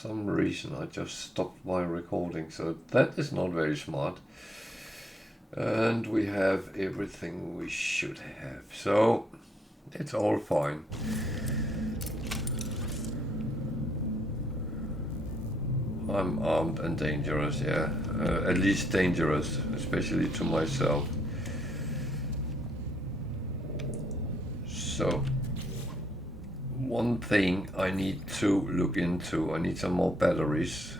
some reason I just stopped my recording, so that is not very smart. And we have everything we should have, so it's all fine. I'm armed and dangerous, yeah. At least dangerous, especially to myself. So, one thing I need to look into, I need some more batteries.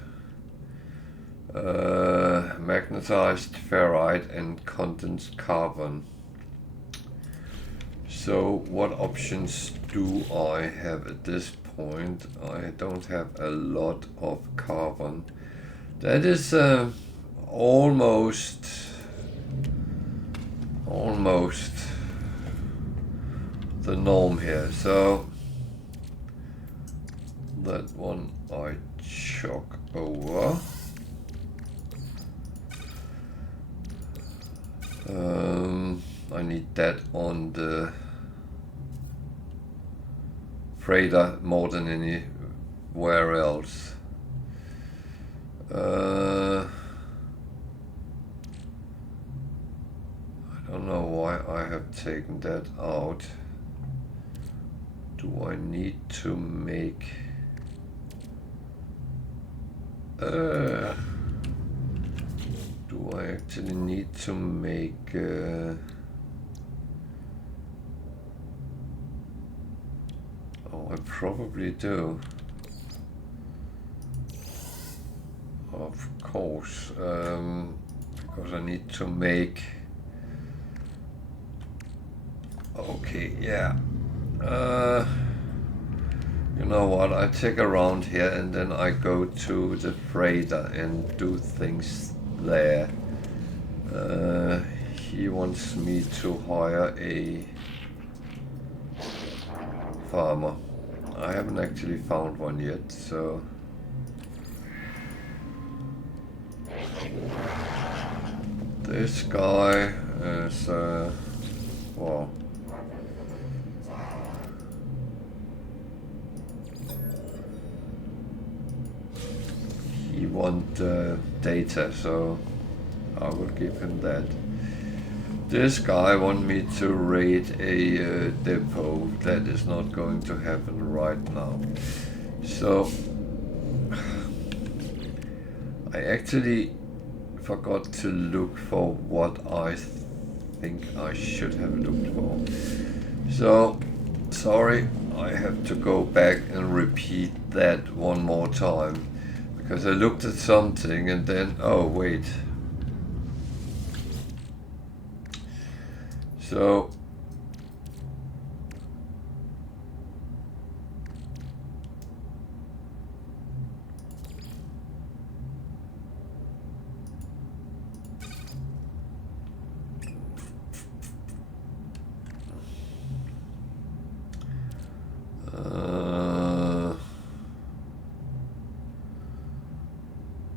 Magnetized ferrite and condensed carbon. So what options do I have at this point? I don't have a lot of carbon. That is almost the norm here. So that one I chuck over. I need that on the freighter more than anywhere else. I don't know why I have taken that out. Do I need to make do I actually need to make oh, I probably do. Of course, because I need to make. Okay, yeah. You know what? I take a round here and then I go to the freighter and do things there. He wants me to hire a farmer. I haven't actually found one yet, so this guy is well, he wants data, so I will give him that. This guy wants me to raid a depot. That is not going to happen right now. So I actually forgot to look for what I think I should have looked for. So sorry, I have to go back and repeat that one more time, because I looked at something and then, oh wait. So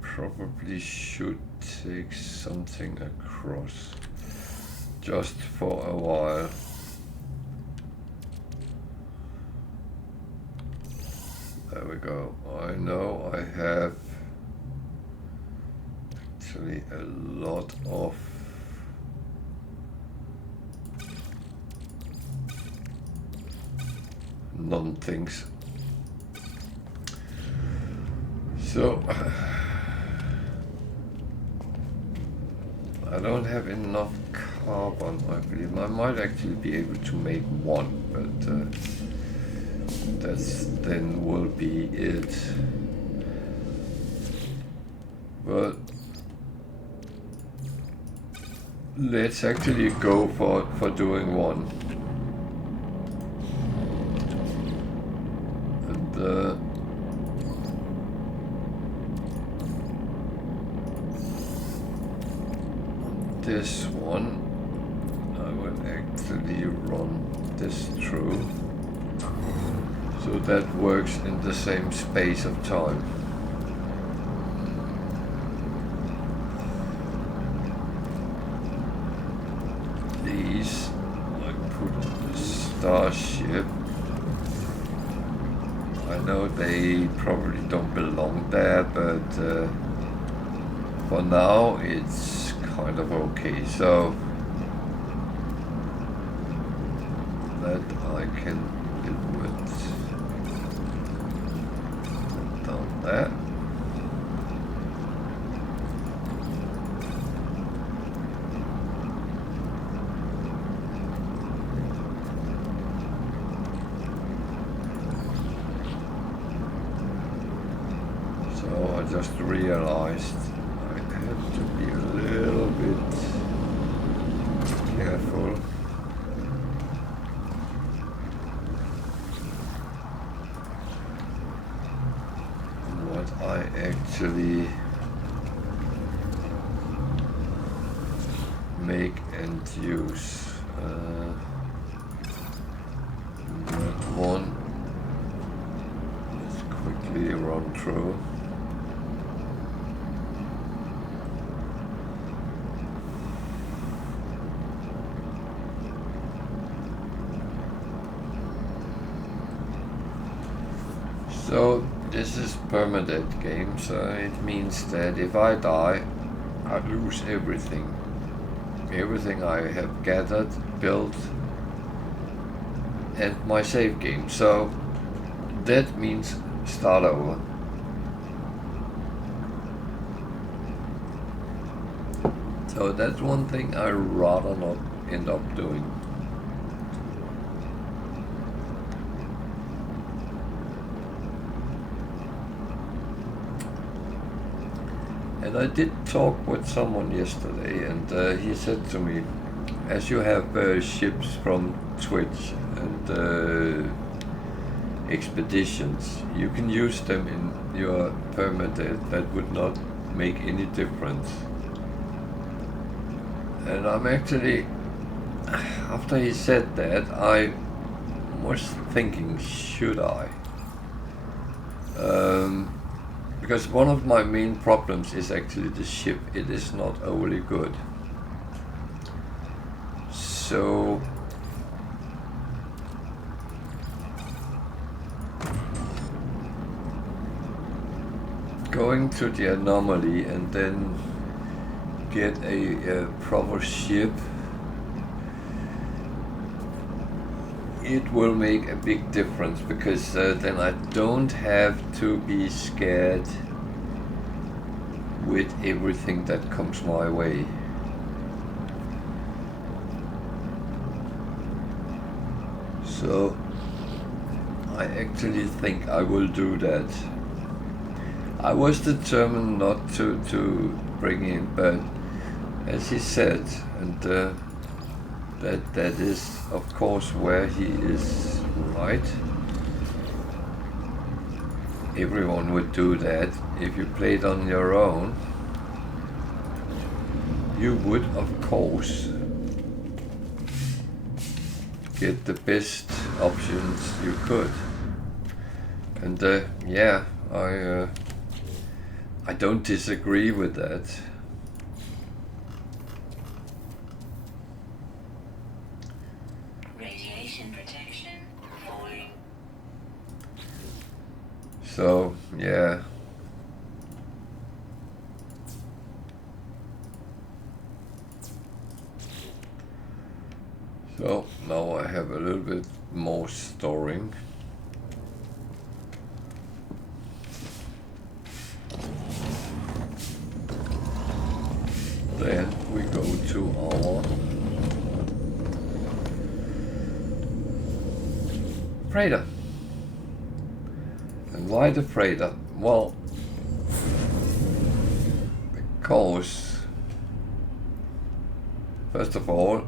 probably should take something across just for a while. There we go. I know I have actually a lot of non-things. So I don't have enough carbon, I believe. I might actually be able to make one, but that's then will be it. But let's actually go for doing one. And this one, I will actually run this through, so that works in the same space of time. These, I put the starship. I know they probably don't belong that, but for now it's kind of okay. So that I can live with. Down there. I just realized I have to be a little bit careful. What I actually make and use. That one. Let's quickly run through. So this is Permadeath game, so it means that if I die, I lose everything. Everything I have gathered, built, and my save game. So that means start over. So that's one thing I rather not end up doing. And I did talk with someone yesterday, and he said to me, as you have ships from Twitch and expeditions, you can use them in your Permadeath. That would not make any difference. And I'm actually, after he said that, I was thinking, should I? Because one of my main problems is actually the ship. It is not overly good. So going to the anomaly and then get a proper ship, it will make a big difference, because then I don't have to be scared with everything that comes my way. So I actually think I will do that. I was determined not to bring in, but as he said, and that is of course where he is right. Everyone would do that. If you played on your own, you would of course get the best options you could. And yeah, I don't disagree with that. So, yeah. So, now I have a little bit more storing. Then we go to our freighter. And why the freighter? Well, because first of all,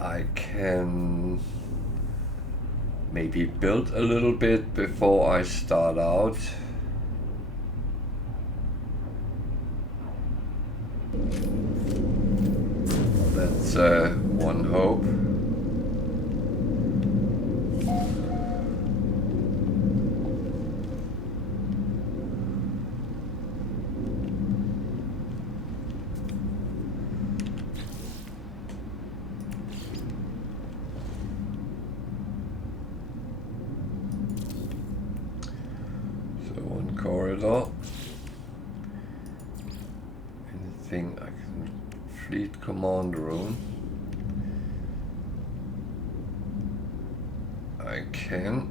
I can maybe build a little bit before I start out. That's one hope. corridor. Anything I can... Fleet command room. I can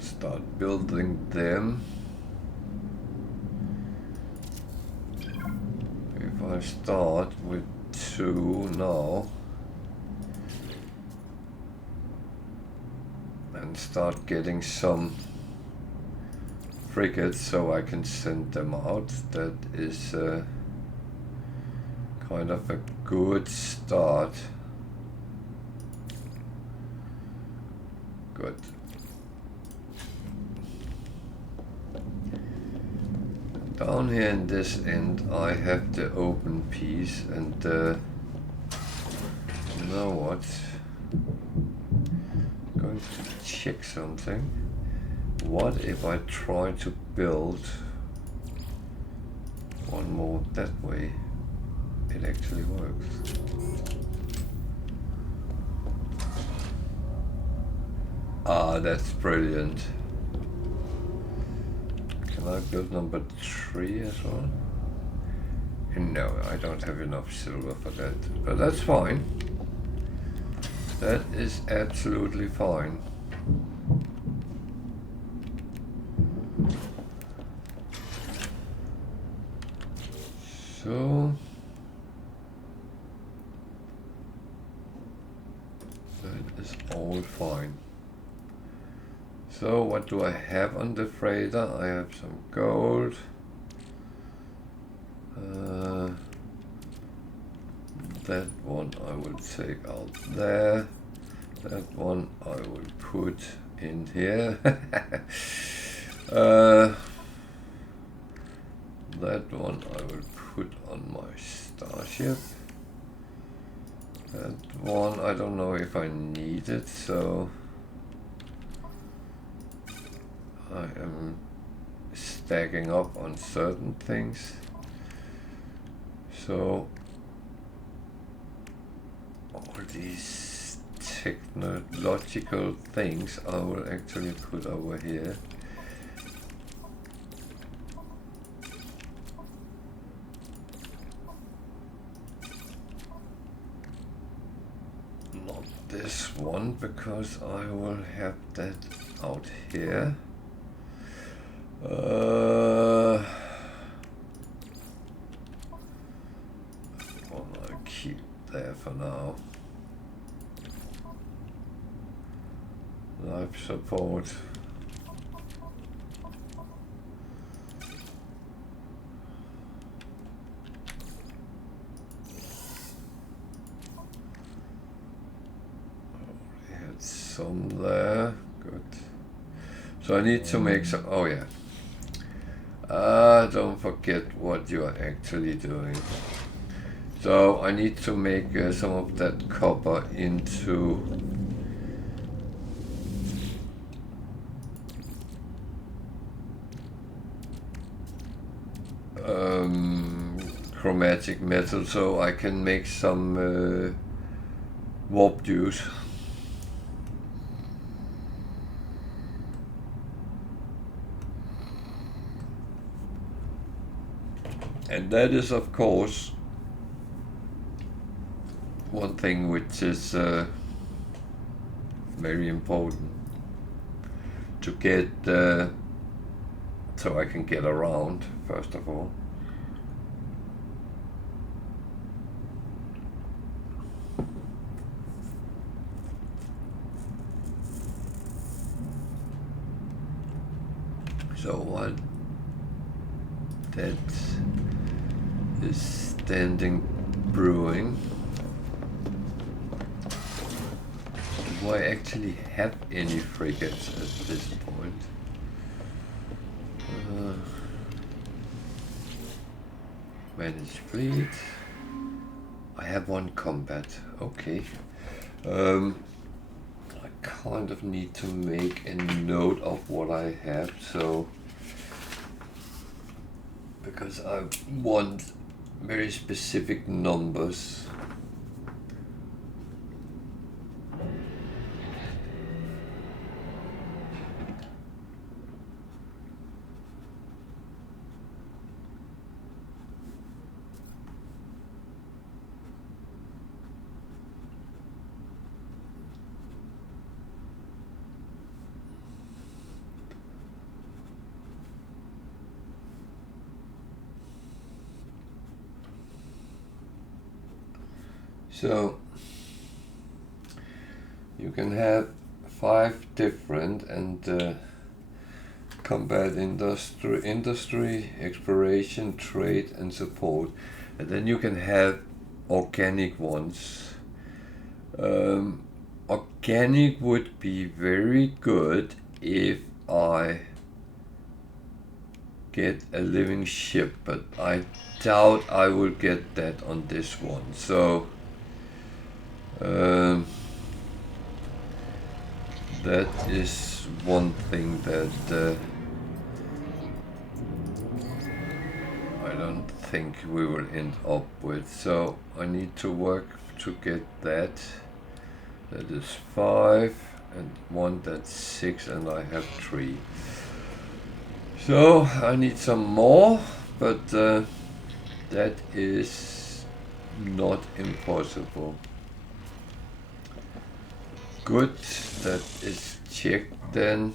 start building them. If I start with 2 now and start getting some frigates so I can send them out, that is kind of a good start. Good. Down here in this end I have the open piece, and you know what? I'm going to check something. What if I try to build one more that way? It actually works. Ah, that's brilliant. Can I build number 3 as well? No, I don't have enough silver for that, but that's fine. That is absolutely fine. So that is all fine. So what do I have on the freighter? I have some gold. That one I will take out there. That one I will put in here. That one I will put on my starship. That one I don't know if I need it, so I am stacking up on certain things. So all these technological things I will actually put over here. Not this one, because I will have that out here. One I'll keep there for now. Life support. We had some there. Good. So I need to make some. Oh yeah. Don't forget what you are actually doing. So I need to make some of that copper into chromatic metal, so I can make some warp juice. And that is, of course, one thing which is very important to get, so I can get around, first of all. So what that is standing brewing. Do I actually have any frigates at this point? Manage fleet. I have 1 combat. Okay. I kind of need to make a note of what I have, so because I want very specific numbers. So you can have 5 different and combat, industry, exploration, trade, and support. And then you can have organic ones. Organic would be very good if I get a living ship, but I doubt I will get that on this one. So that is one thing that I don't think we will end up with. So I need to work to get that. That is 5 and 1, that's 6, and I have 3. So I need some more, but that is not impossible. Good, that is checked then.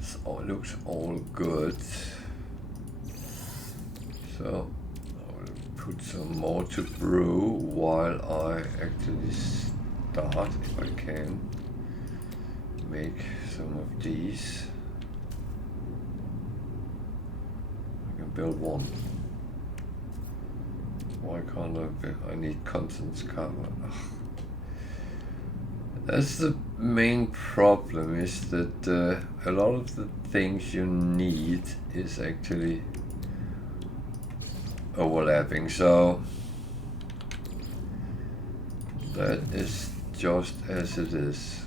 So it looks all good. So I will put some more to brew while I actually start, if I can, make some of these. I can build one. Why can't I build? I need contents cover. Ugh. That's the main problem, is that a lot of the things you need is actually overlapping, so that is just as it is.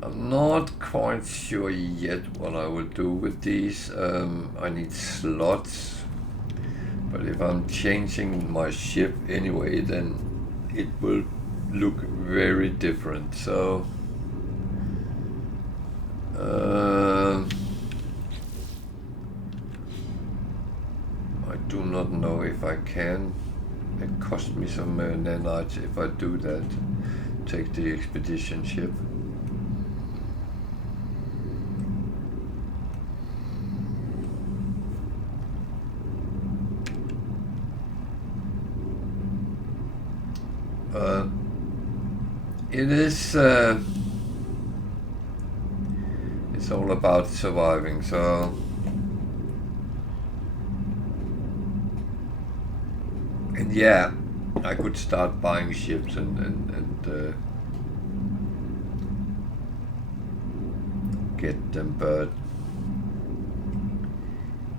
I'm not quite sure yet what I will do with these. I need slots, but if I'm changing my ship anyway, then it will look very different. So I do not know if I can. It cost me some nanites if I do that. Take the expedition ship. It is, it's all about surviving, so and yeah, I could start buying ships and get them, but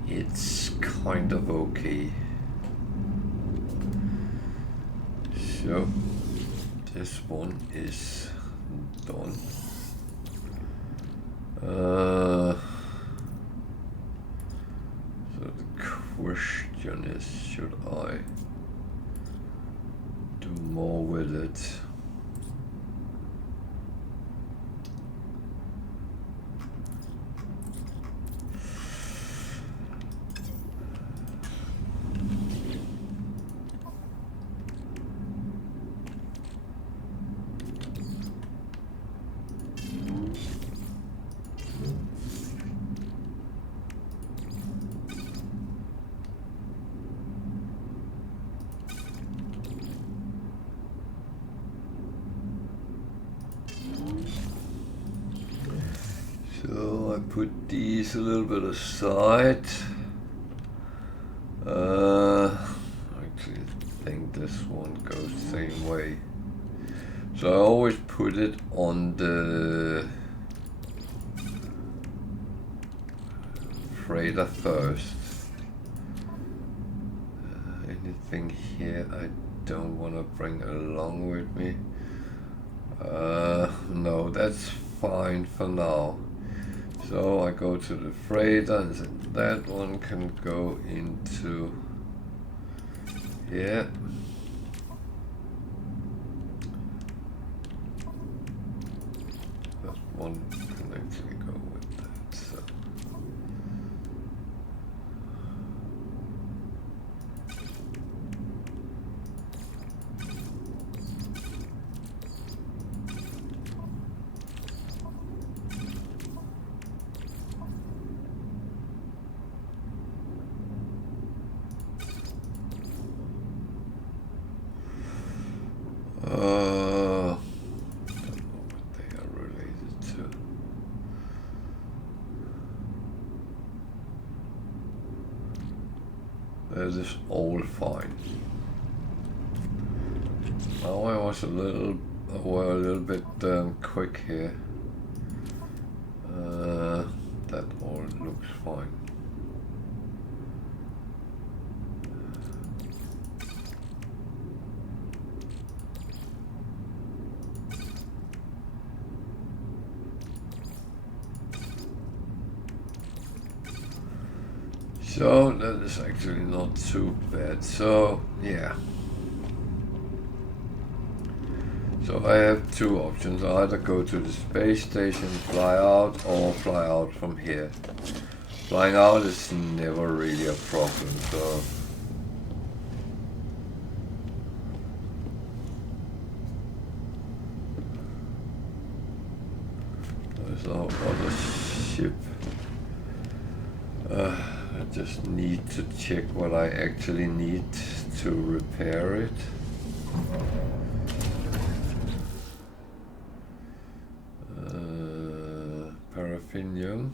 it's kind of okay. So this one is done. So the question is, should I do more with it? So I put these a little bit aside. I actually think this one goes the same way. So I always put it on the freighter first. Anything here I don't want to bring along with me? No, that's fine for now. So I go to the freighter and say that one can go into here. That one can actually go with that. So that is all fine. Now I was a little bit quick here. That all looks fine. So that is actually not too bad. So yeah. So I have two options. I either go to the space station, fly out, or fly out from here. Flying out is never really a problem, so there's no other ship. I just need to check what I actually need to repair it. Paraffinium,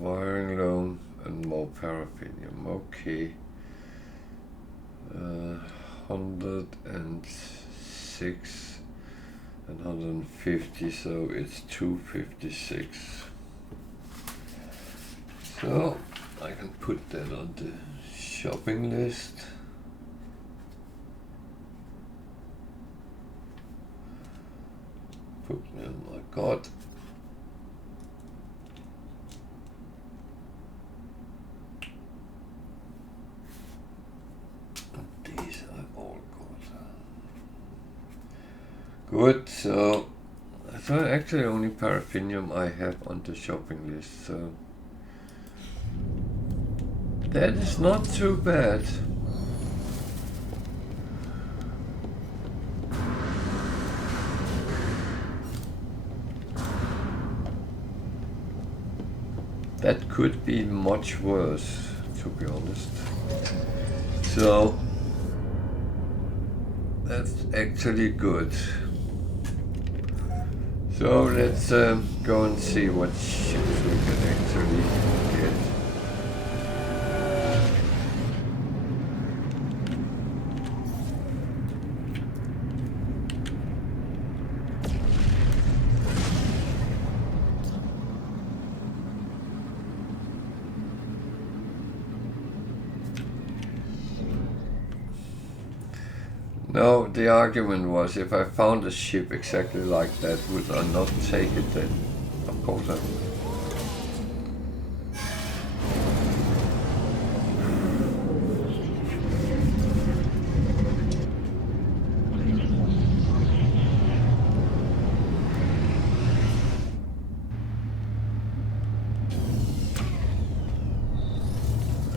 wiring loan, and more paraffinium. Okay. 106 and 150, so it's 256. So I can put that on the shopping list. Oh my god. These are all good. Good, so actually only paraffinium I have on the shopping list, so that is not too bad. That could be much worse, to be honest. So that's actually good. So let's go and see what ships we can actually get. No, the argument was if I found a ship exactly like that, would I not take it then? Of course I would.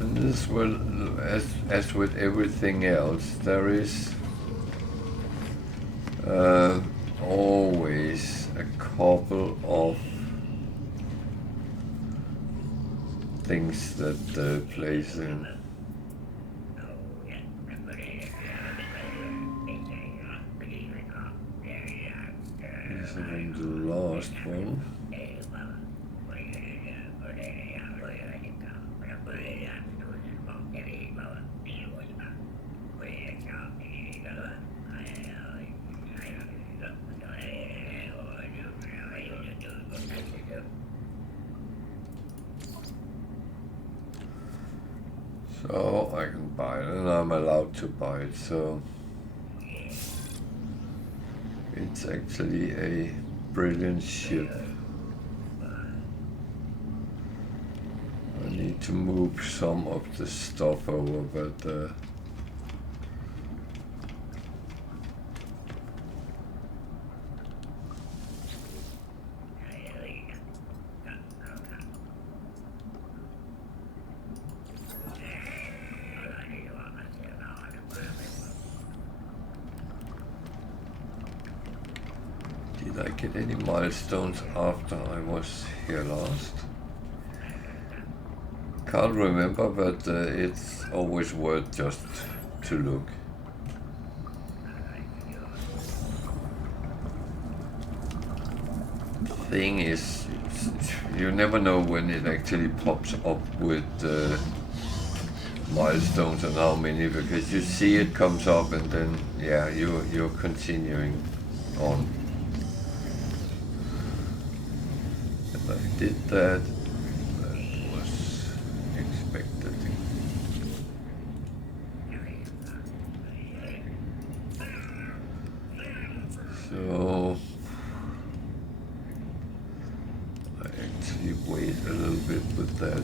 And this will, as with everything else, there is always a couple of things that plays in. This is the last one. So I can buy it, and I'm allowed to buy it, so it's actually a brilliant ship. I need to move some of the stuff over, but did I get any milestones after I was here last? Can't remember, but it's always worth just to look. Thing is, you never know when it actually pops up with milestones and how many, because you see it comes up and then yeah, you're continuing on. And I did that. That was expected. So I actually wait a little bit with that.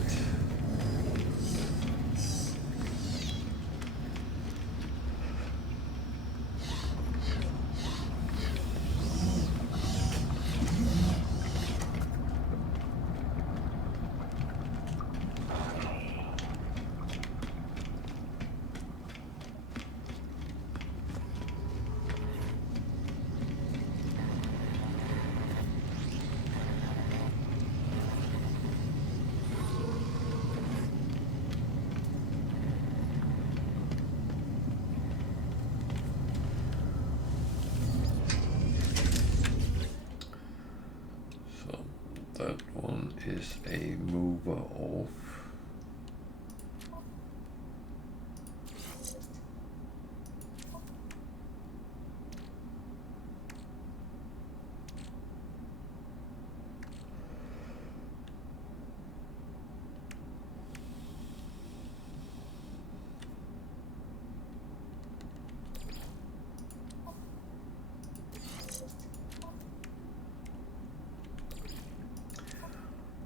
That one is a mover off.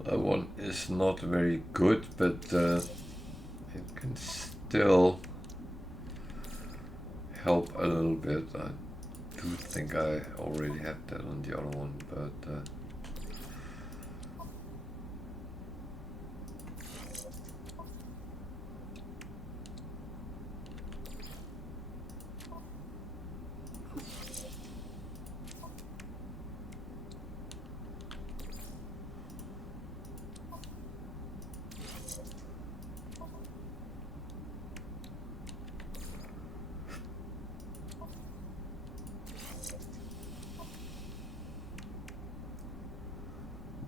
That one is not very good, but it can still help a little bit. I do think I already had that on the other one, but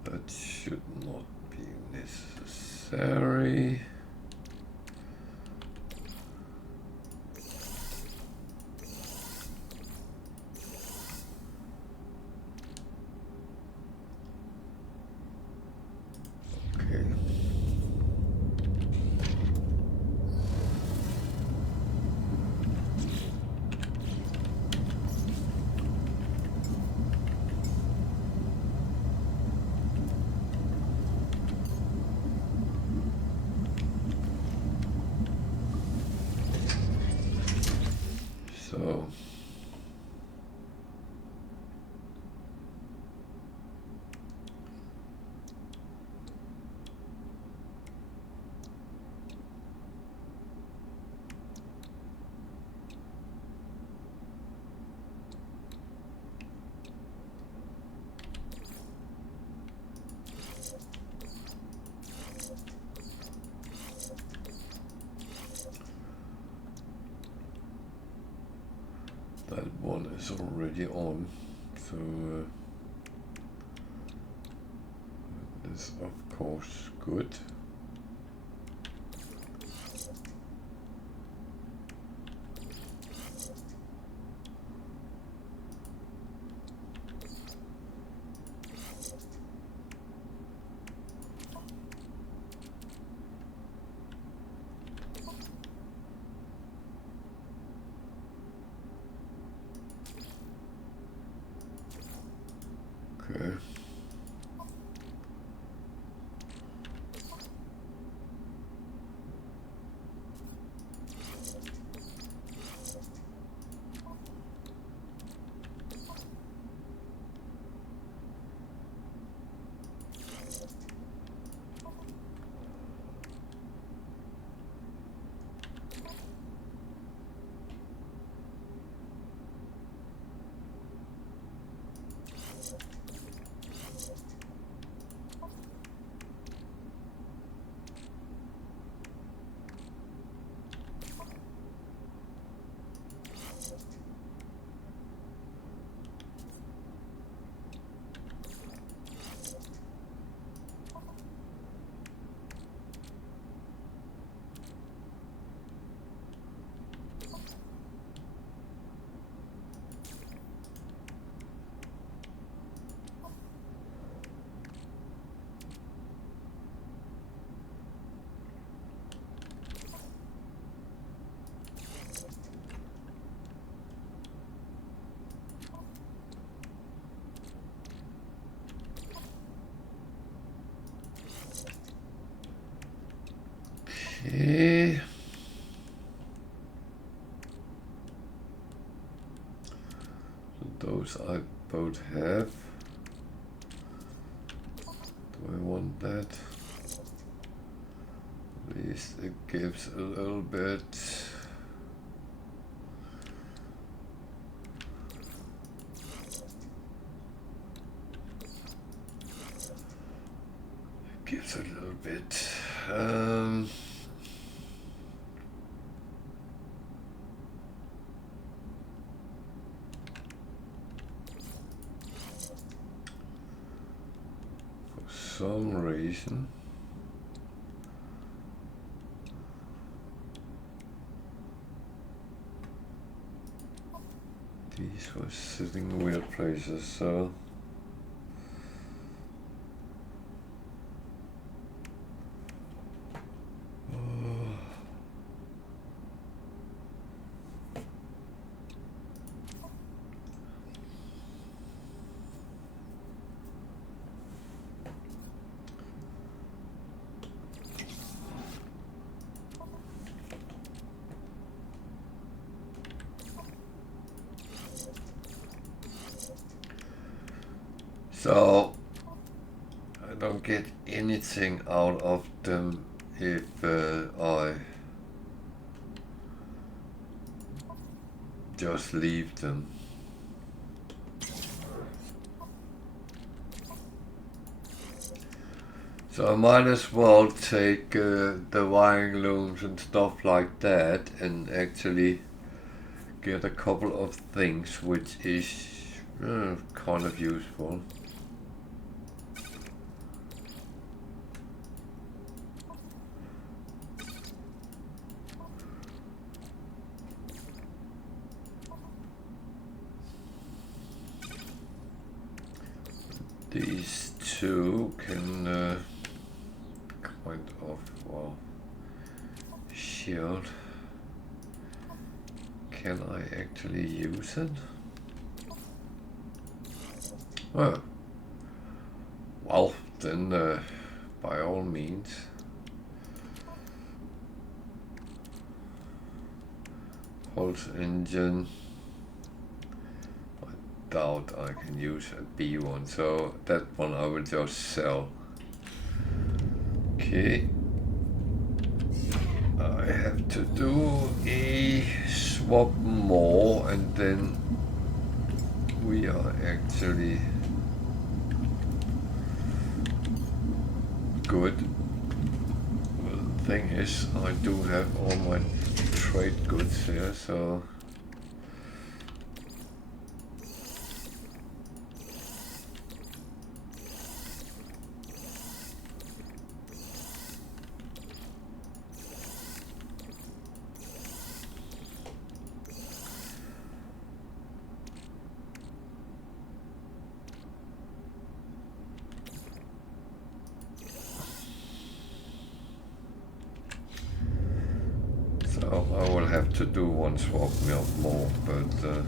that should not be necessary. Okay. So that one is already on, so that is of course good. Okay. Those I both have. Do I want that? At least it gives a little bit. It gives a little bit. For some reason. These were sitting in weird places, so. So I don't get anything out of them if I just leave them. So I might as well take the wiring looms and stuff like that and actually get a couple of things which is kind of useful. These two can kind of, well, shield. Can I actually use it? Oh. Well, then by all means. Pulse engine. Doubt I can use a B one, so that one I will just sell. Okay, I have to do a swap more and then we are actually good. Well, the thing is I do have all my trade goods here, so I will have to do one swap mill more, but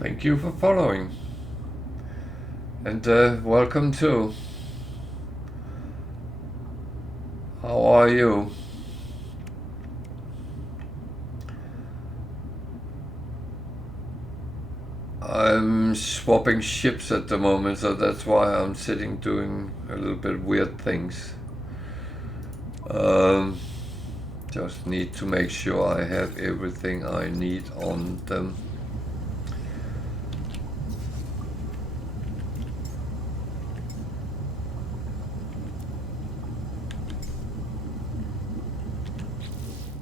thank you for following, and welcome too. How are you? I'm swapping ships at the moment, so that's why I'm sitting doing a little bit weird things. Just need to make sure I have everything I need on them.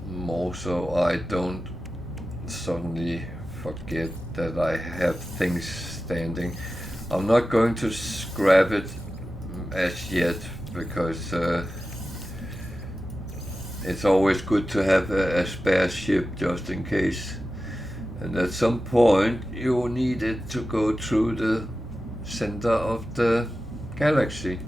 More so I don't suddenly forget that I have things standing. I'm not going to scrap it as yet because it's always good to have a spare ship just in case And at some point you need it to go through the center of the galaxy.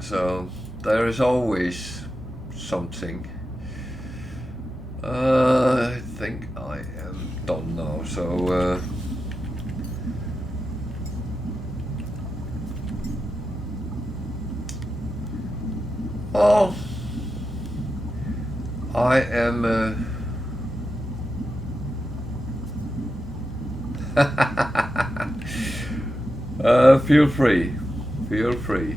So there is always something. I think I am done now, so oh, I am feel free, feel free.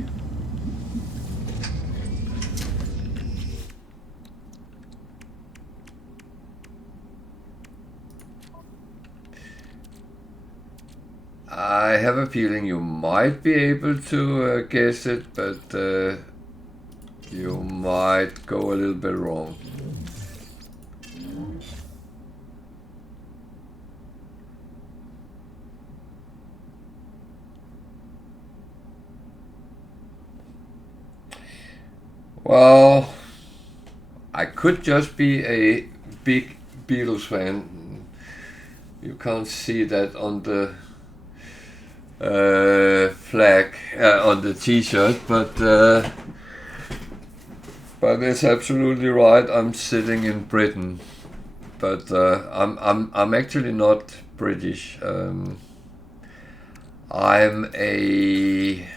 I have a feeling you might be able to guess it, but you might go a little bit wrong. Well, I could just be a big Beatles fan. You can't see that on the flag on the T-shirt, but it's absolutely right. I'm sitting in Britain, but I'm actually not British. I'm a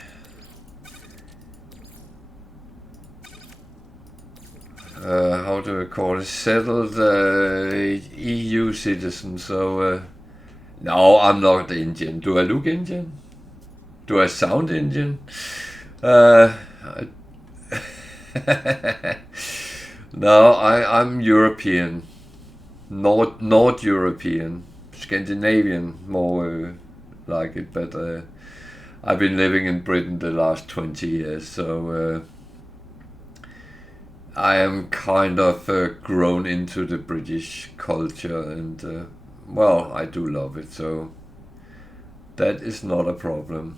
how do I call it? Settled EU citizen. So no, I'm not Indian. Do I look Indian? Do I sound Indian? No, I'm European, North European, Scandinavian, more like it. But I've been living in Britain the last 20 years, so I am kind of grown into the British culture, and well, I do love it, so that is not a problem.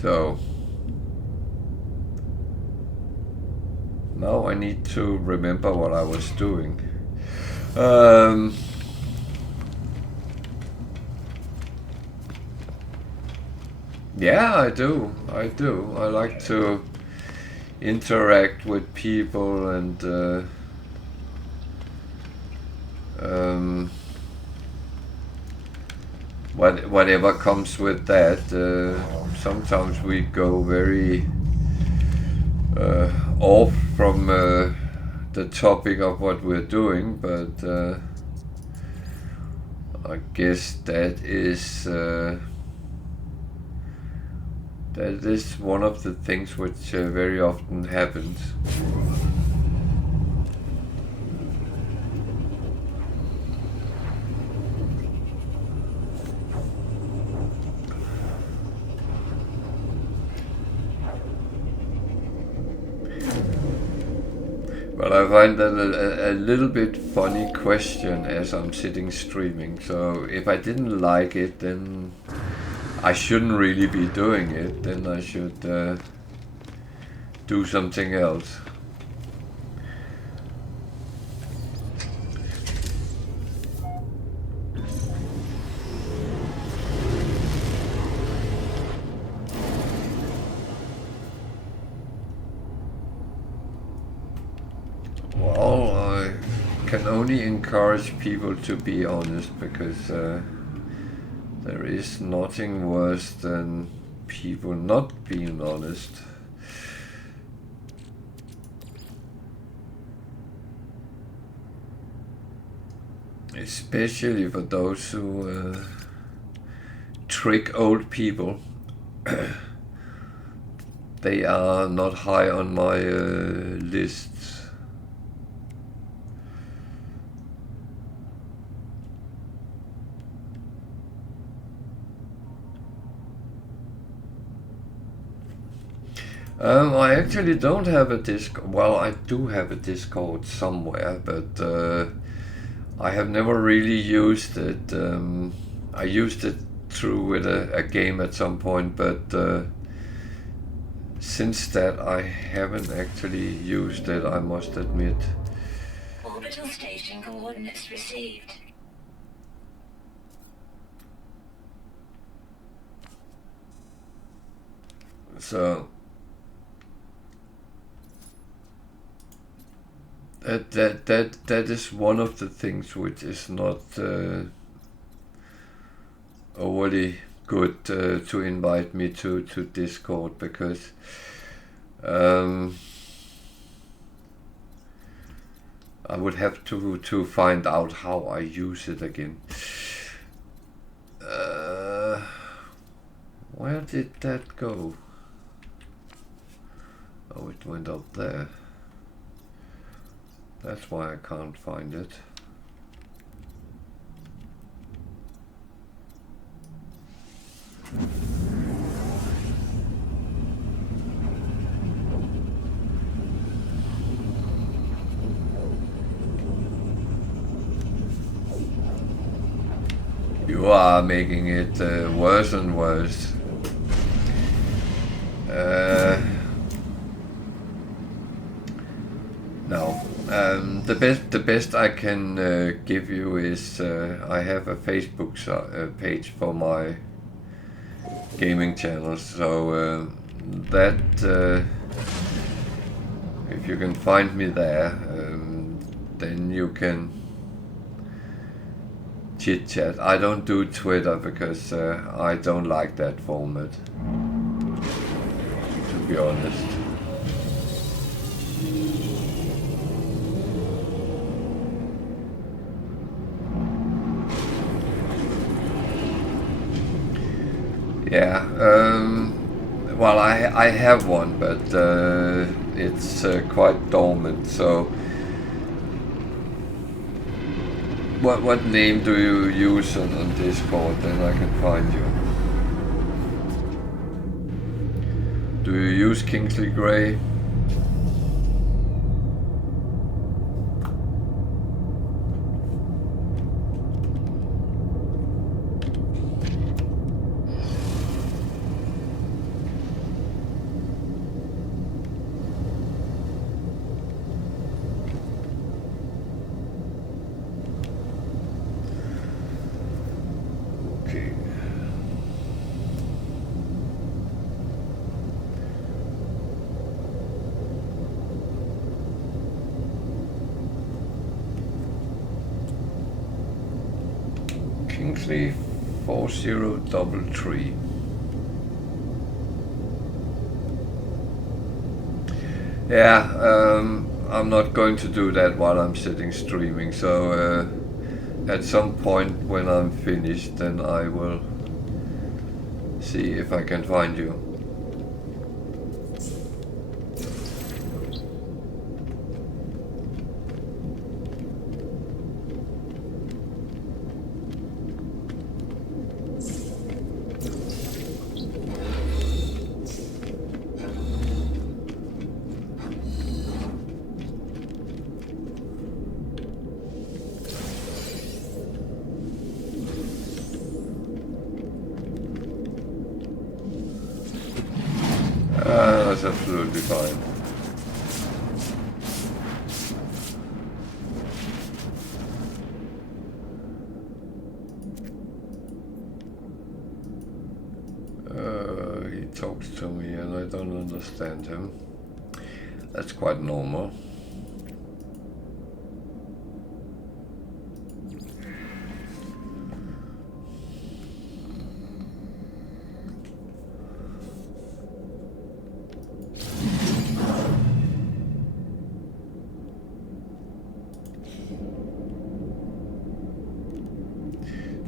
So now I need to remember what I was doing. Yeah, I do. I like to interact with people, and whatever comes with that. Sometimes we go very off from the topic of what we're doing, but I guess that is one of the things which very often happens. But I find that a little bit funny question as I'm sitting streaming. So if I didn't like it, then I shouldn't really be doing it. Then I should do something else. Well, I can only encourage people to be honest, because there is nothing worse than people not being honest. Especially for those who trick old people. They are not high on my lists. I actually don't have a Discord. Well, I do have a Discord somewhere, but I have never really used it. I used it through with a game at some point, but since that I haven't actually used it, I must admit. Orbital station coordinates received. So that is one of the things which is not overly good to invite me to Discord, because I would have to find out how I use it again. Where did that go? Oh, it went up there. That's why I can't find it. You are making it worse and worse. No. The best I can give you is I have a Facebook page for my gaming channel, so that if you can find me there, then you can chit chat. I don't do Twitter because I don't like that format, to be honest. Yeah, well, I have one, but it's quite dormant. So, what name do you use on Discord? Then I can find you. Do you use Kingsley Gray? Kingsley 4033. Yeah, I'm not going to do that while I'm sitting streaming, so at some point when I'm finished, then I will see if I can find you. That's absolutely fine. He talks to me and I don't understand him. That's quite normal.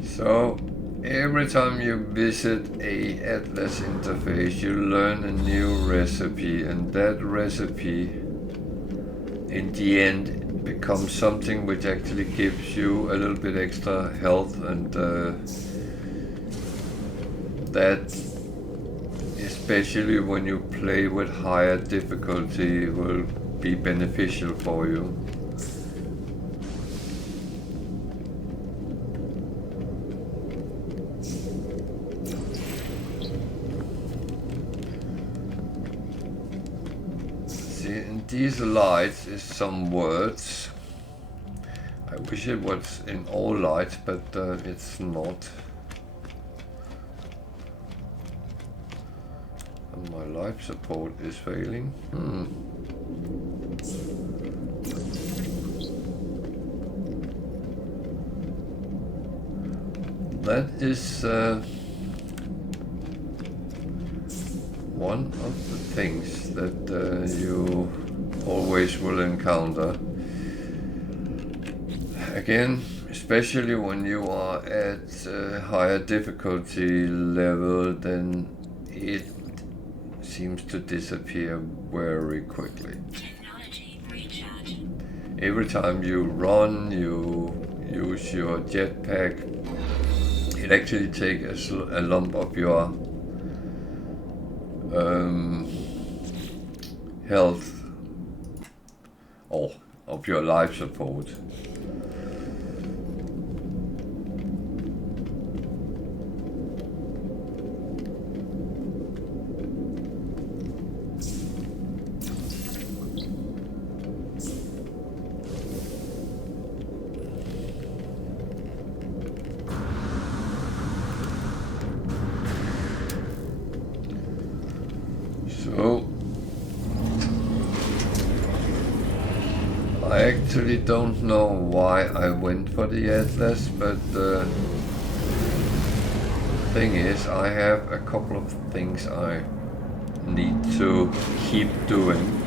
So, every time you visit a Atlas interface, you learn a new recipe, and that recipe, in the end, becomes something which actually gives you a little bit extra health, and that, especially when you play with higher difficulty, will be beneficial for you. these lights is some words. I wish it was in all lights, but it's not. And my life support is failing. That is one of the things that you always will encounter. Again, especially when you are at a higher difficulty level, then it seems to disappear very quickly. Technology recharge. Every time you run, you use your jetpack, it actually takes a lump of your health or of your life support. So I actually don't know why I went for the Atlas, but the thing is, I have a couple of things I need to keep doing.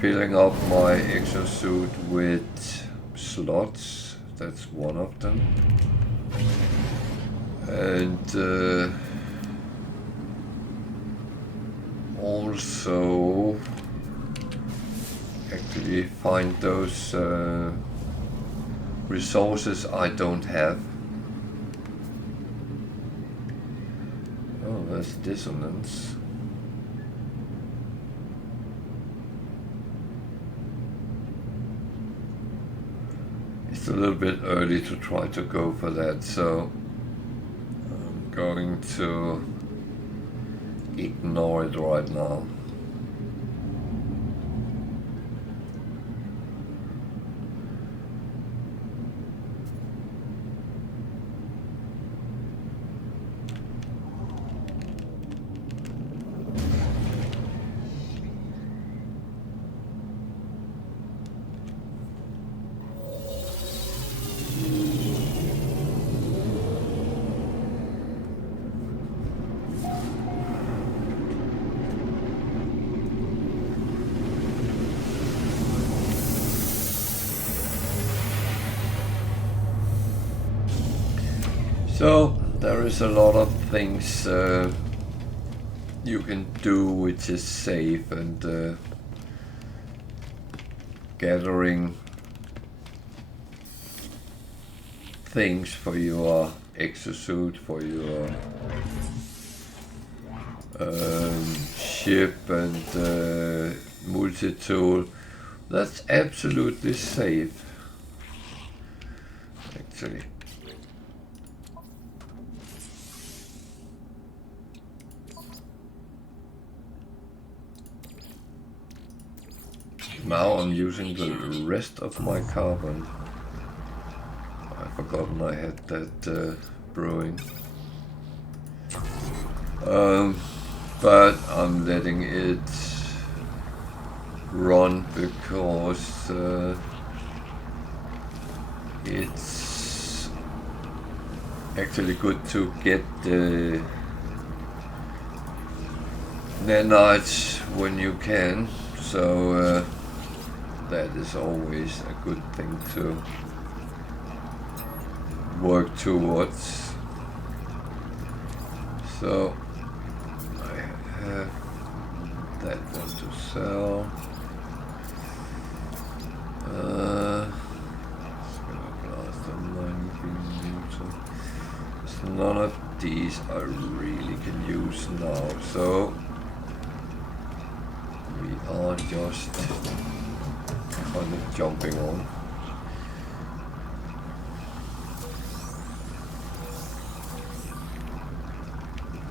Filling up my exosuit with slots, that's one of them. And also actually find those resources I don't have. Oh, there's dissonance. It's a little bit early to try to go for that, so I'm going to ignore it right now. So there is a lot of things you can do which is safe, and gathering things for your exosuit, for your ship and multi-tool, that's absolutely safe actually. Now I'm using the rest of my carbon. I've forgotten I had that brewing. But I'm letting it run because it's actually good to get the nanites when you can. So that is always a good thing to work towards. So I have that one to sell. None of these I really can use now, so we are just kind of jumping on.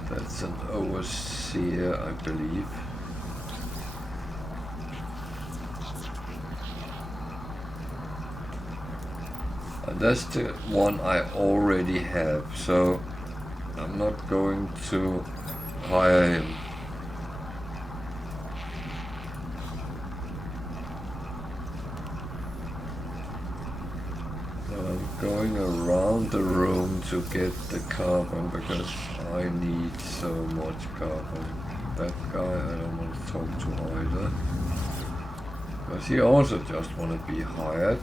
That's an overseer, I believe. that's the one I already have, so I'm not going to hire him. So I'm going around the room to get the carbon because I need so much carbon. That guy I don't want to talk to either. Because he also just want to be hired.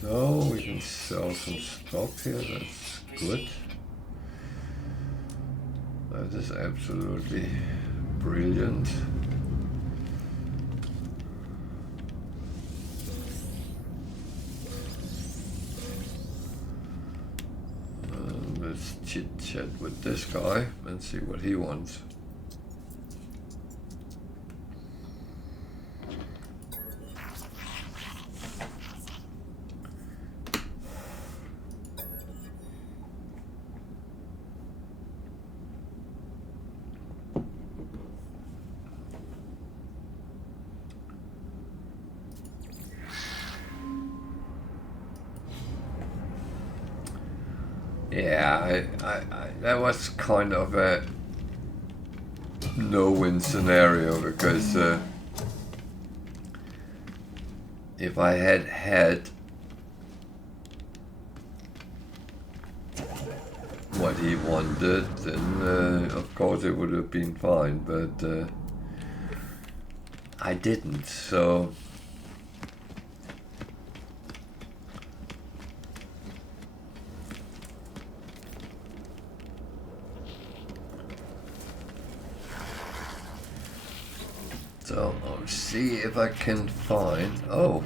So we can sell some stock here, that's good. That is absolutely brilliant. Let's chit chat with this guy and see what he wants. Yeah, that was kind of a no-win scenario because if I had what he wanted, then of course it would have been fine, but I didn't, so I'll see if I can find... Oh,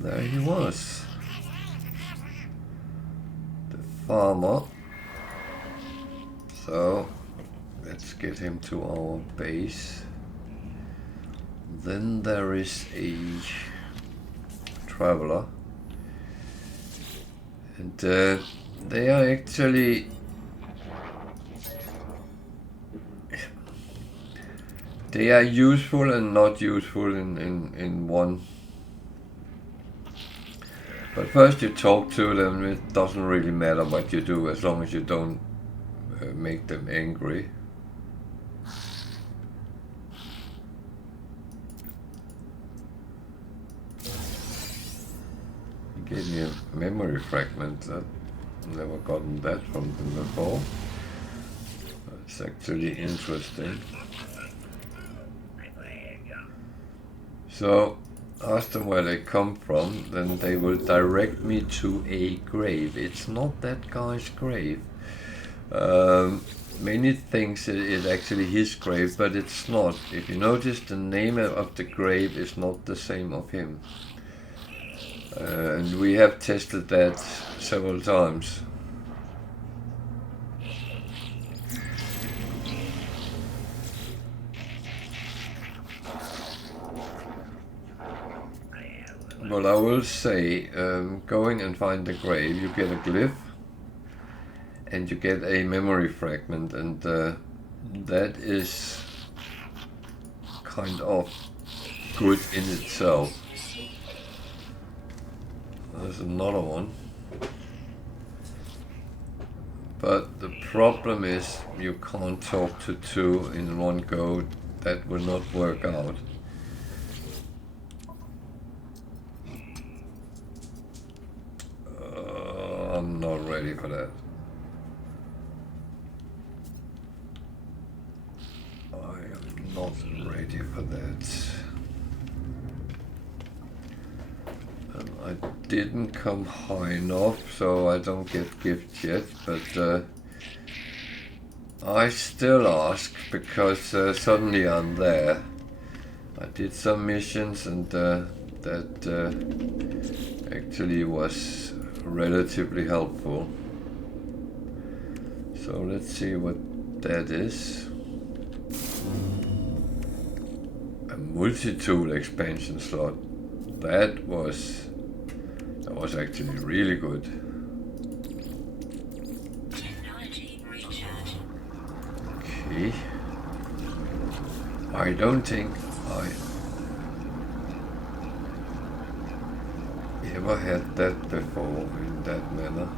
there he was. The farmer. So, let's get him to our base. Then there is a traveler. And they are actually... They are useful and not useful in one. But first you talk to them, it doesn't really matter what you do as long as you don't make them angry. He gave me a memory fragment. I've never gotten that from them before. It's actually interesting. So, ask them where they come from, then they will direct me to a grave. It's not that guy's grave. Many thinks it's actually his grave, but it's not. If you notice, the name of the grave is not the same of him. And we have tested that several times. Well, I will say, going and find the grave, you get a glyph and you get a memory fragment, and that is kind of good in itself. There's another one. But the problem is you can't talk to two in one go. That will not work out. I'm not ready for that. I am not ready for that. And I didn't come high enough, so I don't get gifts yet, but I still ask because suddenly I'm there. I did some missions and that actually was relatively helpful. So let's see what that is. A multi-tool expansion slot. That was actually really good. Technology recharge. Okay. I don't think I ever had that before in that manner.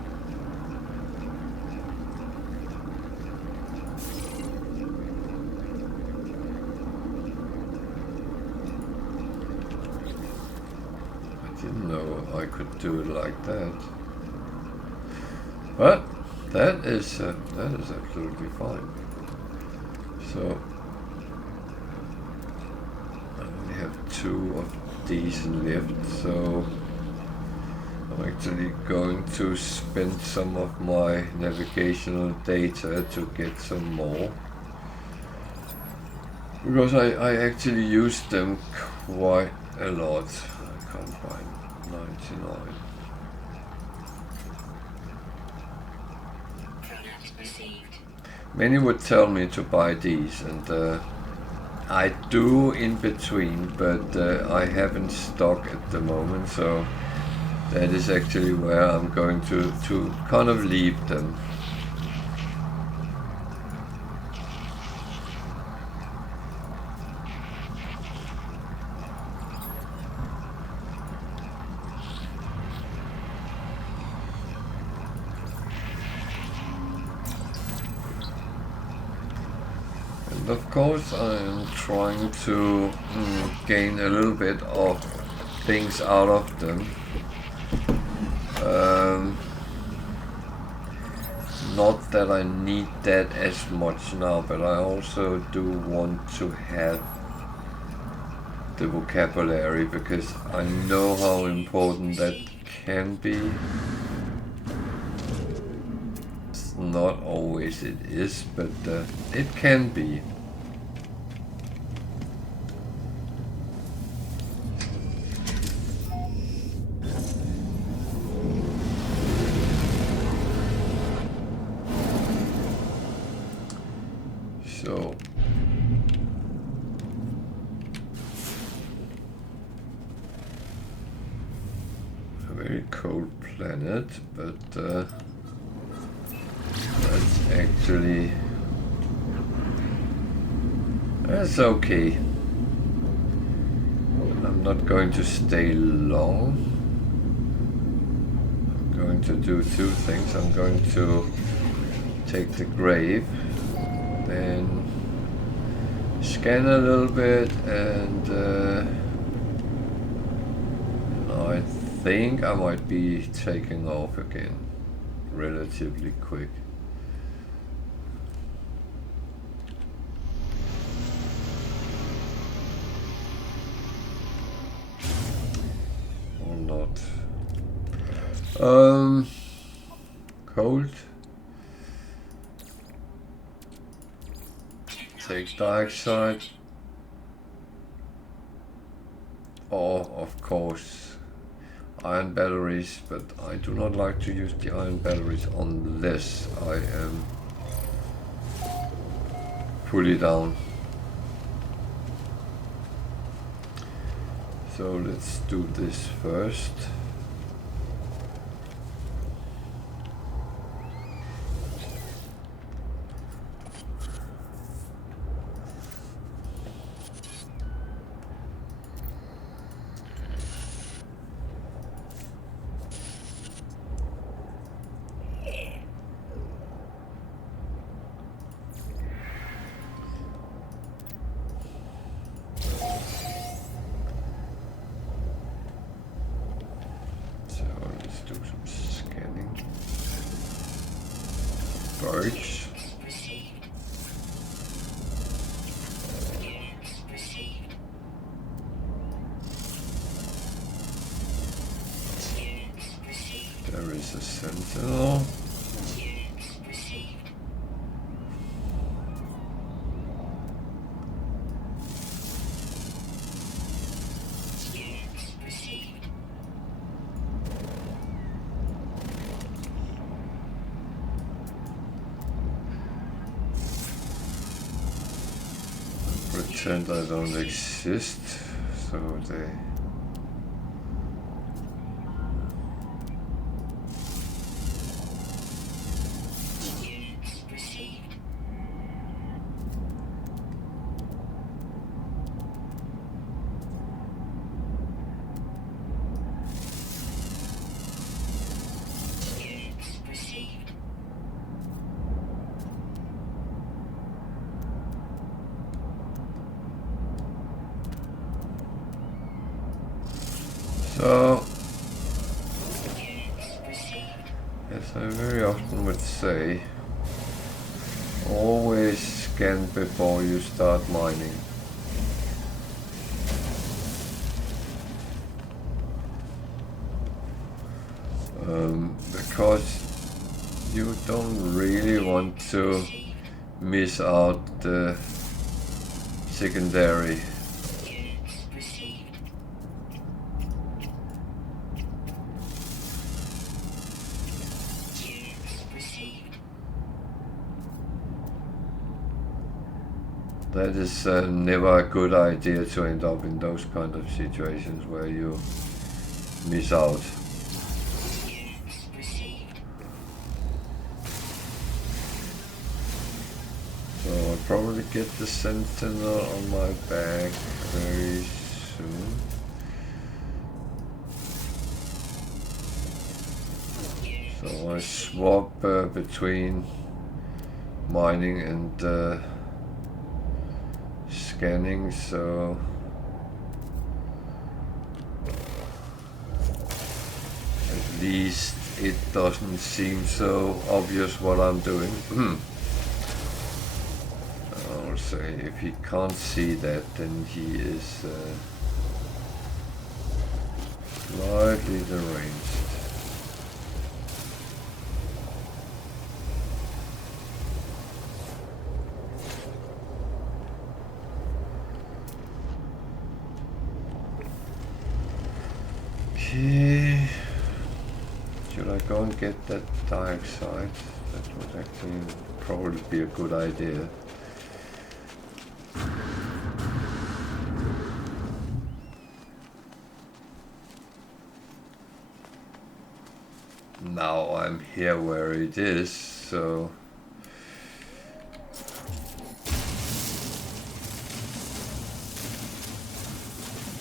I didn't know I could do it like that. But that is absolutely fine. So I only have 2 of these left, so I'm actually going to spend some of my navigational data to get some more, because I actually used them quite a lot. I can't find 99. Many would tell me to buy these, and I do in between, but I haven't stock at the moment, so that is actually where I'm going to kind of leave them. And of course I am trying to gain a little bit of things out of them. Not that I need that as much now, but I also do want to have the vocabulary, because I know how important that can be. It's not always it is, but it can be. So a very cold planet, but that's okay. I'm not going to stay long. I'm going to do 2 things. I'm going to take the grave, then scan a little bit, and I think I might be taking off again relatively quick. Or not. Cold. Take dark side. Or, of course, iron batteries, but I do not like to use the iron batteries unless I am fully down. So let's do this first. Birch. There is a sentinel. Pretend I don't exist, so they... So, as I very often would say, always scan before you start mining. Because you don't really want to miss out the secondary. That is never a good idea to end up in those kind of situations where you miss out. So I'll probably get the Sentinel on my back very soon. So I swap between mining and scanning, so at least it doesn't seem so obvious what I'm doing. I'll say if he can't see that, then he is slightly deranged. Okay, should I go and get that dioxide? That would actually probably be a good idea. Now I'm here where it is, so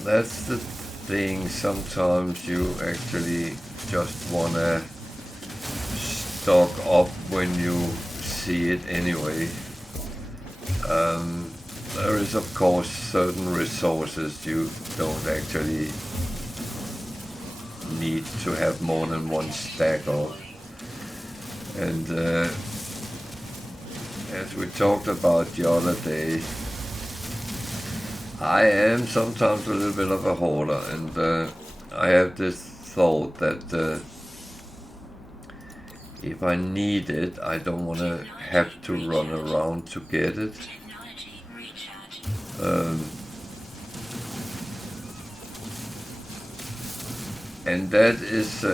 that's the thing. Sometimes you actually just wanna stock up when you see it anyway. There is of course certain resources you don't actually need to have more than one stack of, and as we talked about the other day, I am sometimes a little bit of a hoarder, and I have this thought that if I need it, I don't want to have to run around to get it. And that is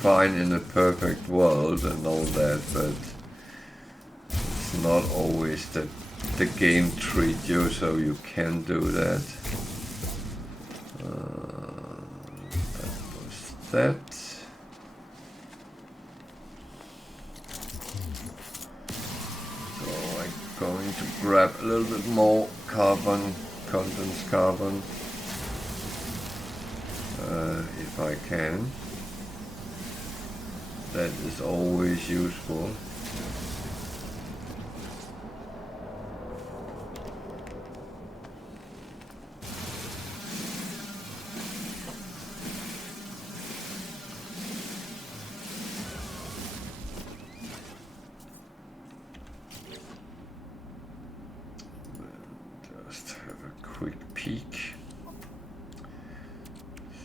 fine in a perfect world and all that, but it's not always that the game treats you so you can do that. That was that. So I'm going to grab a little bit more carbon, condensed carbon. If I can. That is always useful. Just have a quick peek.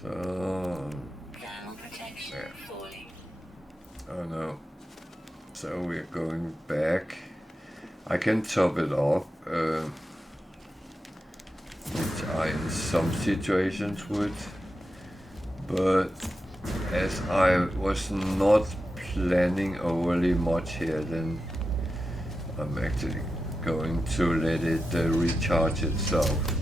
So, yeah. Oh no. So we're going back. I can top it off, which I in some situations would, but as I was not planning overly much here, then I'm actually going to let it recharge itself.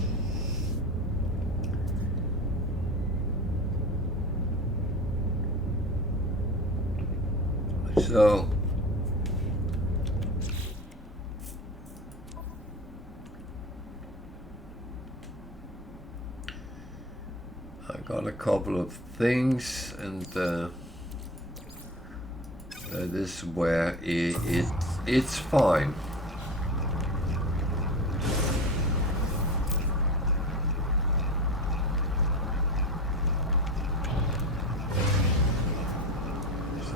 So I got a couple of things, and that is where it's fine.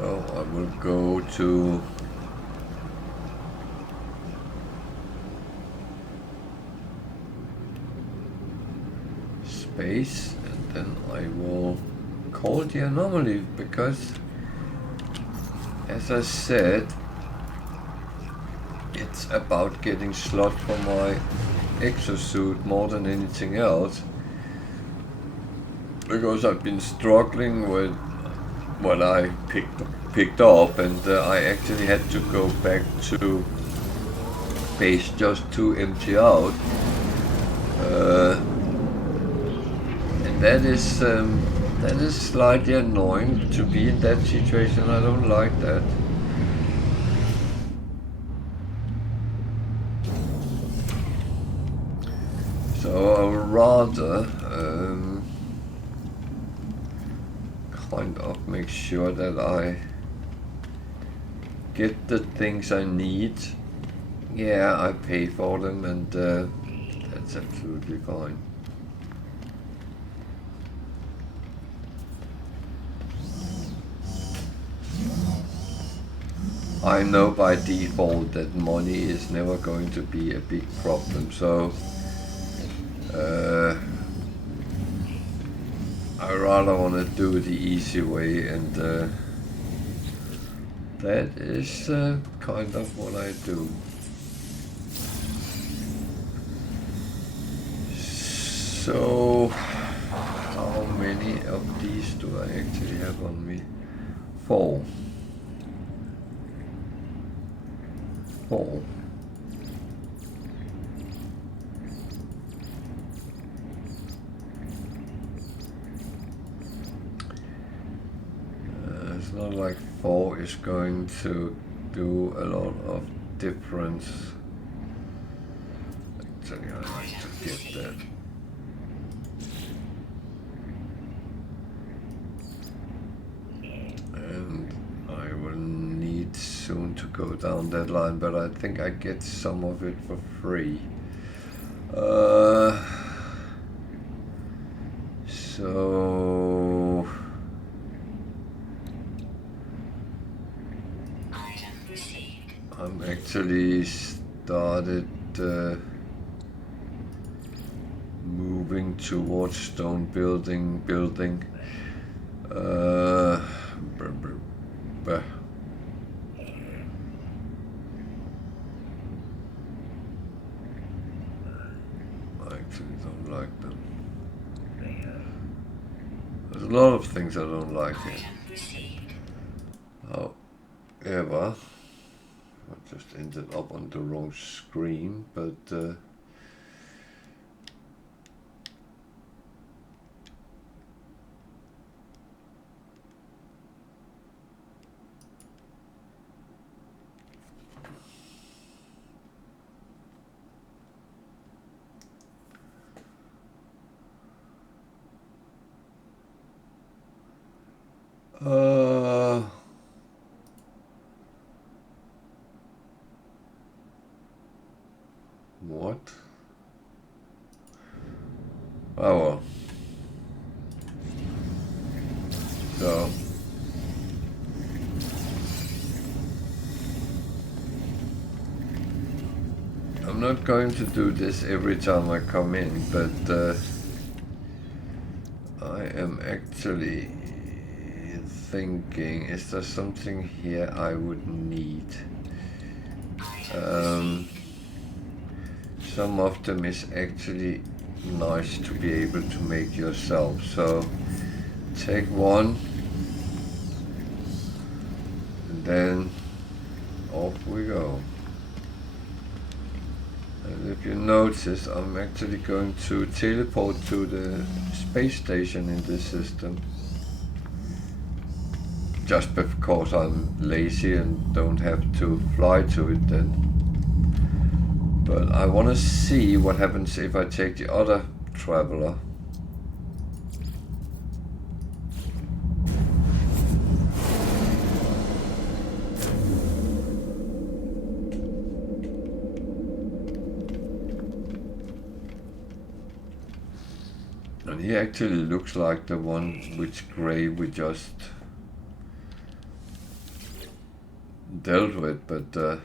So I will go to space, and then I will call the anomaly, because as I said, it's about getting slot for my exosuit more than anything else, because I've been struggling with what I picked up, and I actually had to go back to base just to empty out, and that is slightly annoying to be in that situation. I don't like that. So I would rather kind of make sure that I get the things I need. Yeah, I pay for them, and that's absolutely fine. I know by default that money is never going to be a big problem, so I rather want to do the easy way, and that is kind of what I do. So, how many of these do I actually have on me? 4. 4. It's not like 4 is going to do a lot of difference. Actually, I like to get that. And I will need soon to go down that line, but I think I get some of it for free. So I'm actually started moving towards stone building. I actually don't like them. There's a lot of things I don't like here. However, I just ended up on the wrong screen, but what? Oh well. So I'm not going to do this every time I come in, but I am actually thinking, is there something here I would need? Some of them is actually nice to be able to make yourself. So take one, and then off we go. And if you notice, I'm actually going to teleport to the space station in this system. Just because I'm lazy and don't have to fly to it then. But I want to see what happens if I take the other traveler. And he actually looks like the one which gray we just dealt with, but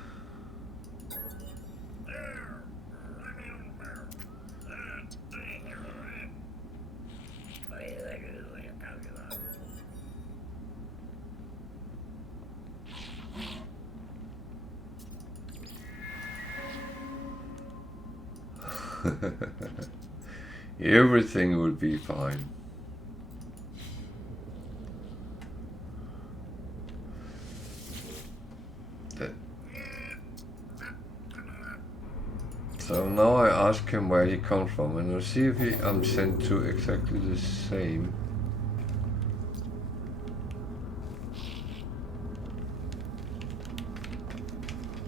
everything will be fine. So now I ask him where he comes from, and I'll see if I'm sent to exactly the same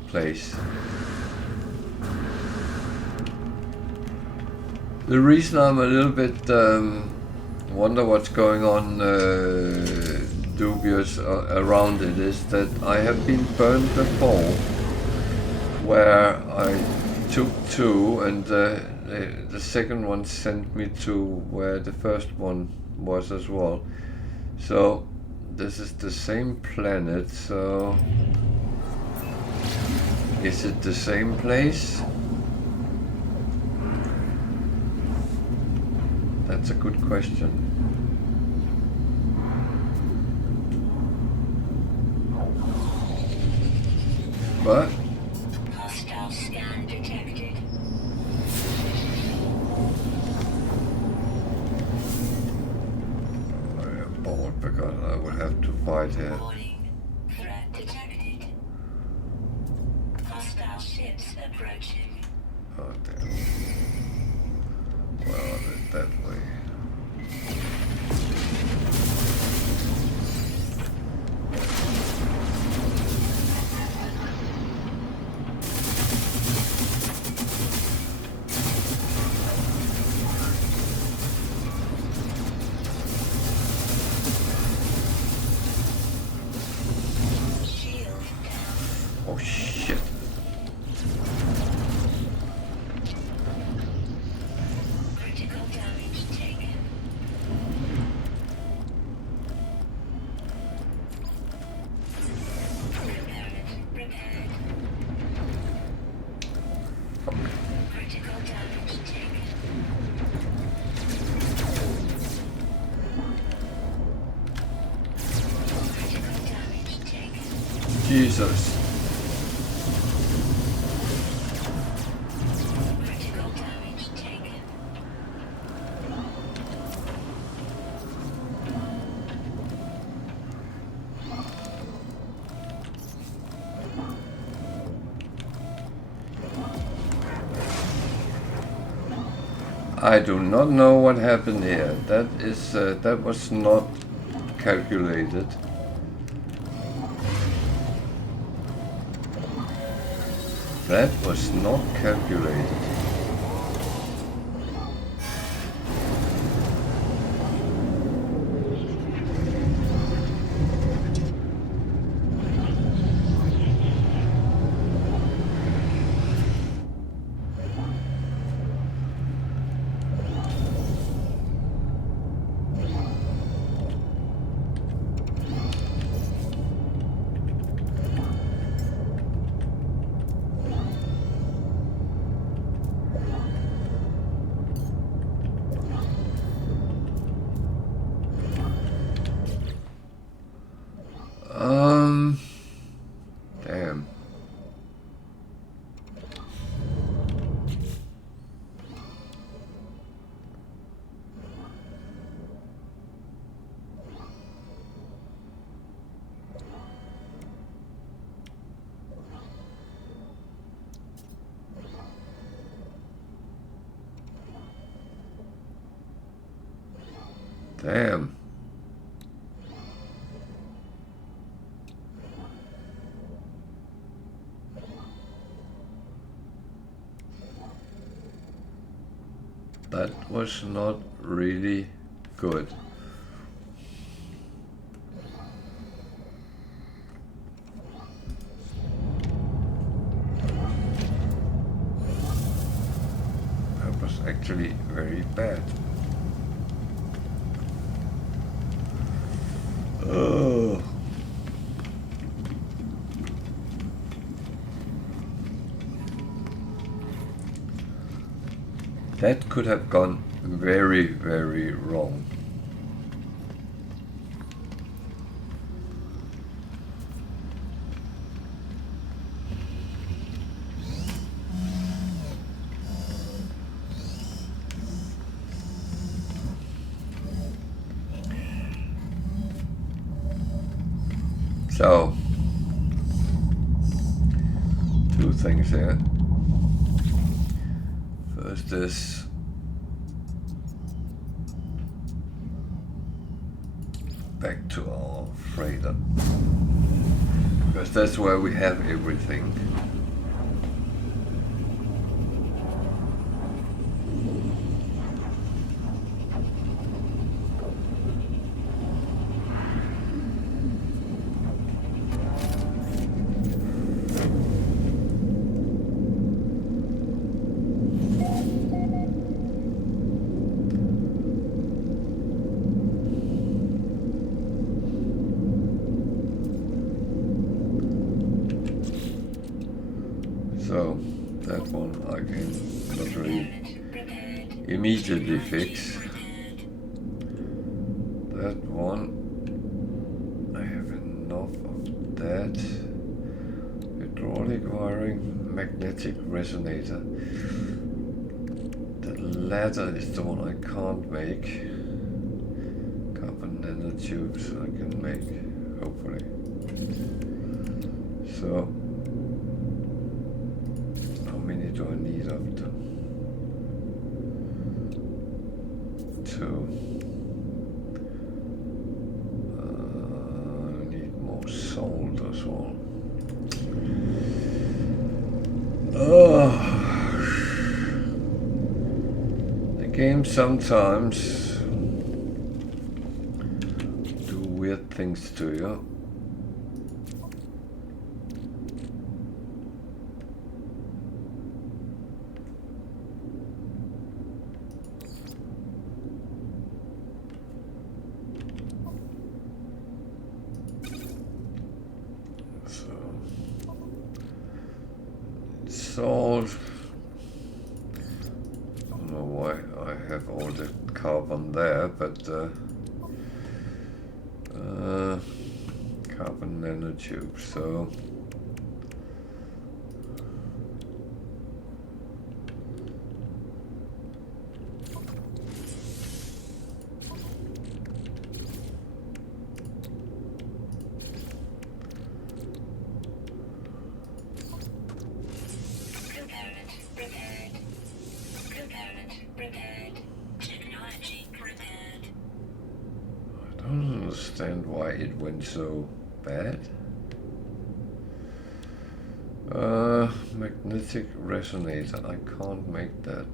place. The reason I'm a little bit wonder what's going on, dubious around it, is that I have been burned before, where I took two, and the second one sent me to where the first one was as well. So this is the same planet, so is it the same place? That's a good question. But Hostile scan detected. I am bored because I will have to fight here. Warning. Threat detected. Hostile ships approaching. Oh damn. Well, that way. Shield down. Oh shit. Critical damage taken. Repaired. Critical damage taken. Critical damage taken. Jesus. Critical damage taken. I do not know what happened here. That was not calculated. That was not calculated. Damn. Damn. That was not really good. That was actually very bad. Oh. That could have gone very, very wrong. So, two things here. First is back to our freighter, because that's where we have everything. So that one I can literally immediately fix. That one, I have enough of that. Hydraulic wiring, magnetic resonator. The latter is the one I can't make. Carbon nanotubes I can make, hopefully. So, how many do I need of them? 2. I need more salt as well. The game sometimes do weird things to you. Salt. I don't know why I have all the carbon there, but carbon nanotube. So I don't understand why it went so bad. Magnetic resonator. I can't make that.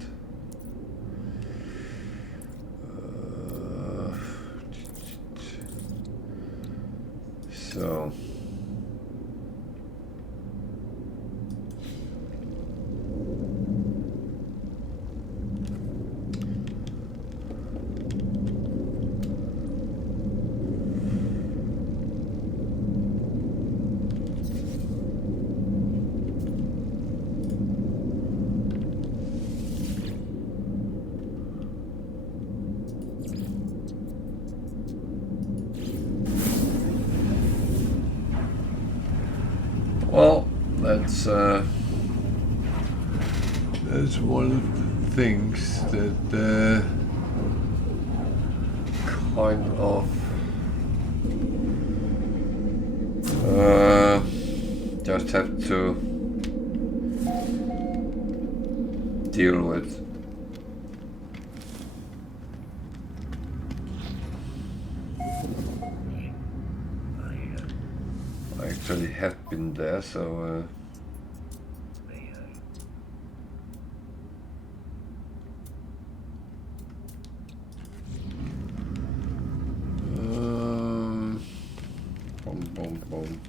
So. Well, that's one of the things that kind of just have to deal with. I actually have been there, so boom, boom, boom.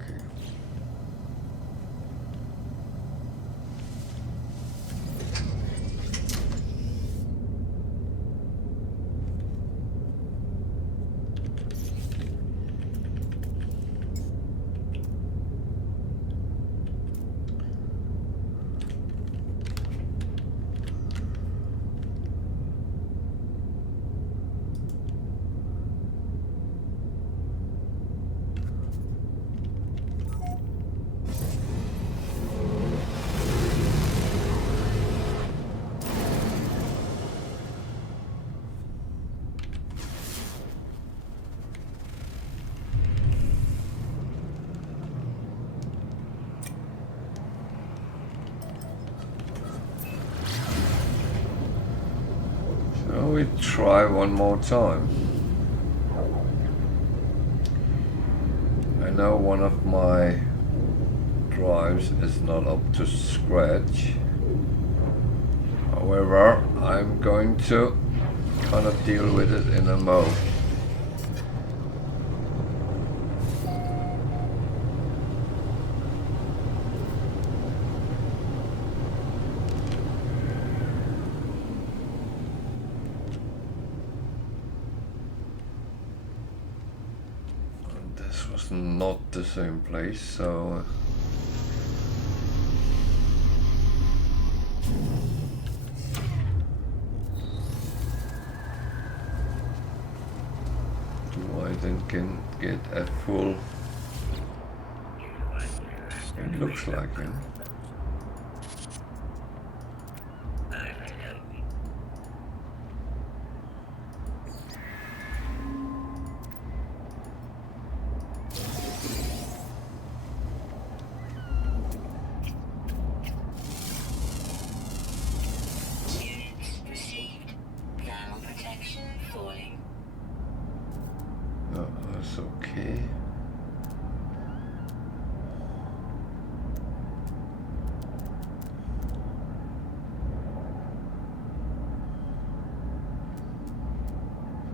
Okay. we try one more time. I know one of my drives is not up to scratch. However, I'm going to kind of deal with it in a mo. This was not the same place, so do I then can get a full? It looks like him. Units received. Thermal protection falling. Oh, that's okay.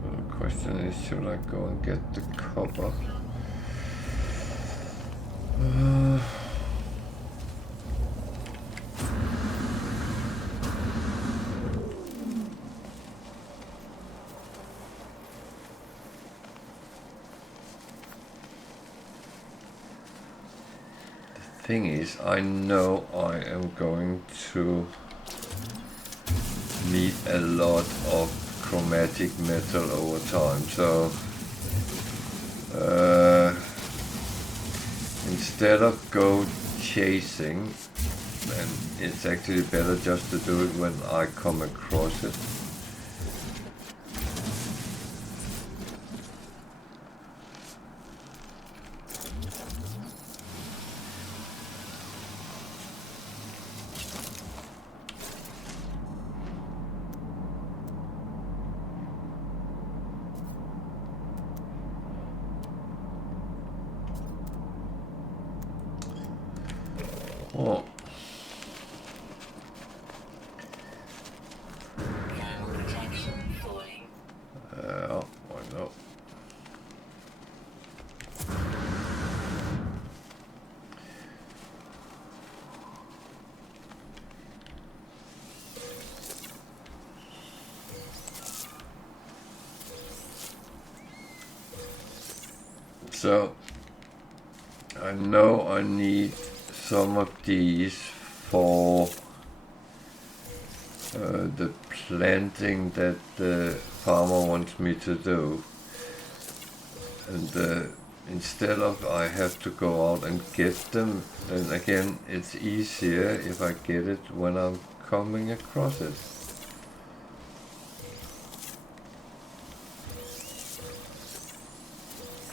So the question is, should I go and get the copper? Thing is, I know I am going to need a lot of chromatic metal over time, so instead of go chasing, and it's actually better just to do it when I come across it. Oh. Thermal protection falling. Why not? So, I know I need some of these for the planting that the farmer wants me to do, and instead of I have to go out and get them, then again it's easier if I get it when I'm coming across it.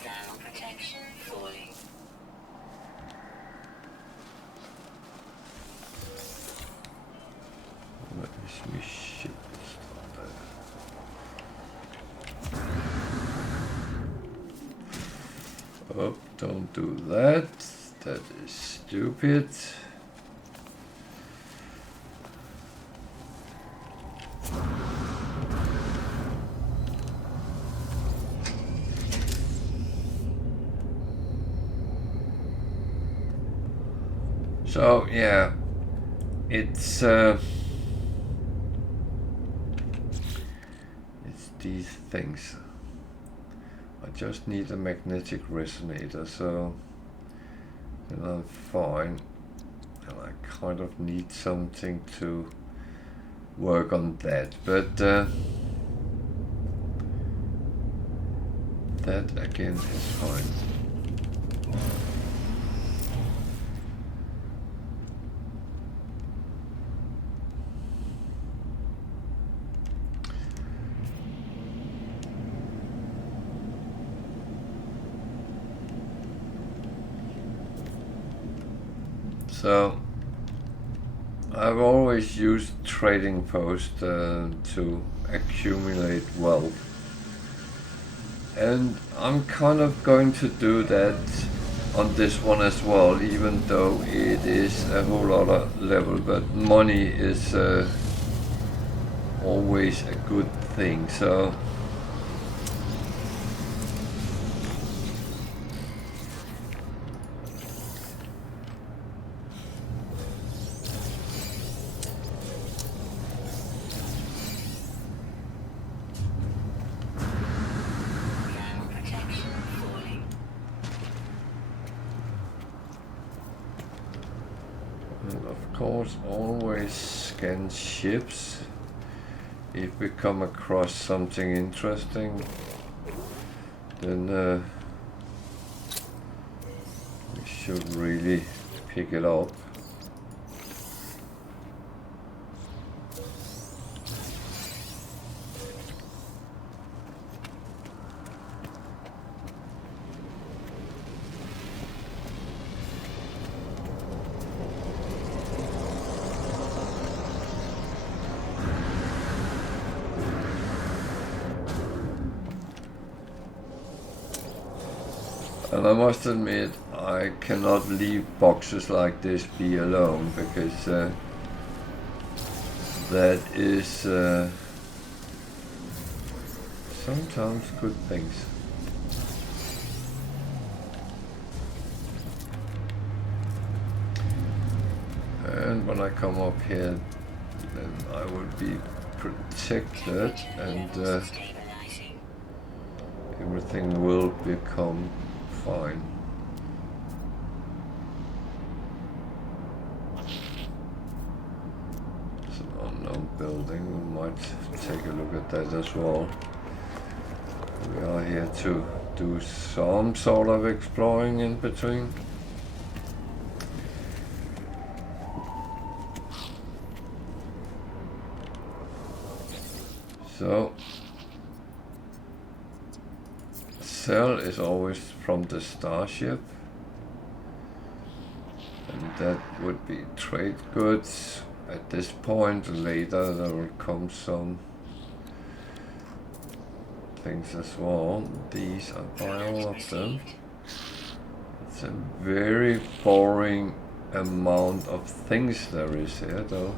Thermal protection falling. Let me ship this stuff. Oh, don't do that. That is stupid. So yeah, it's these things. I just need a magnetic resonator, so then I'm fine. And I kind of need something to work on that, but that again is fine. So I've always used trading posts to accumulate wealth. And I'm kind of going to do that on this one as well, even though it is a whole other level, but money is always a good thing, so Thermal protection falling. and of course always scan ships if we come across something interesting, then we should really pick it up. And I must admit, I cannot leave boxes like this be alone, because that is sometimes good things. And when I come up here, then I will be protected, and Stabilizing. everything will become fine. It's an unknown building, we might take a look at that as well. We are here to do some sort of exploring in between. So, sell is always from the starship, and that would be trade goods. At this point, later there will come some things as well. These I buy all of them. It's a very boring amount of things there is here though.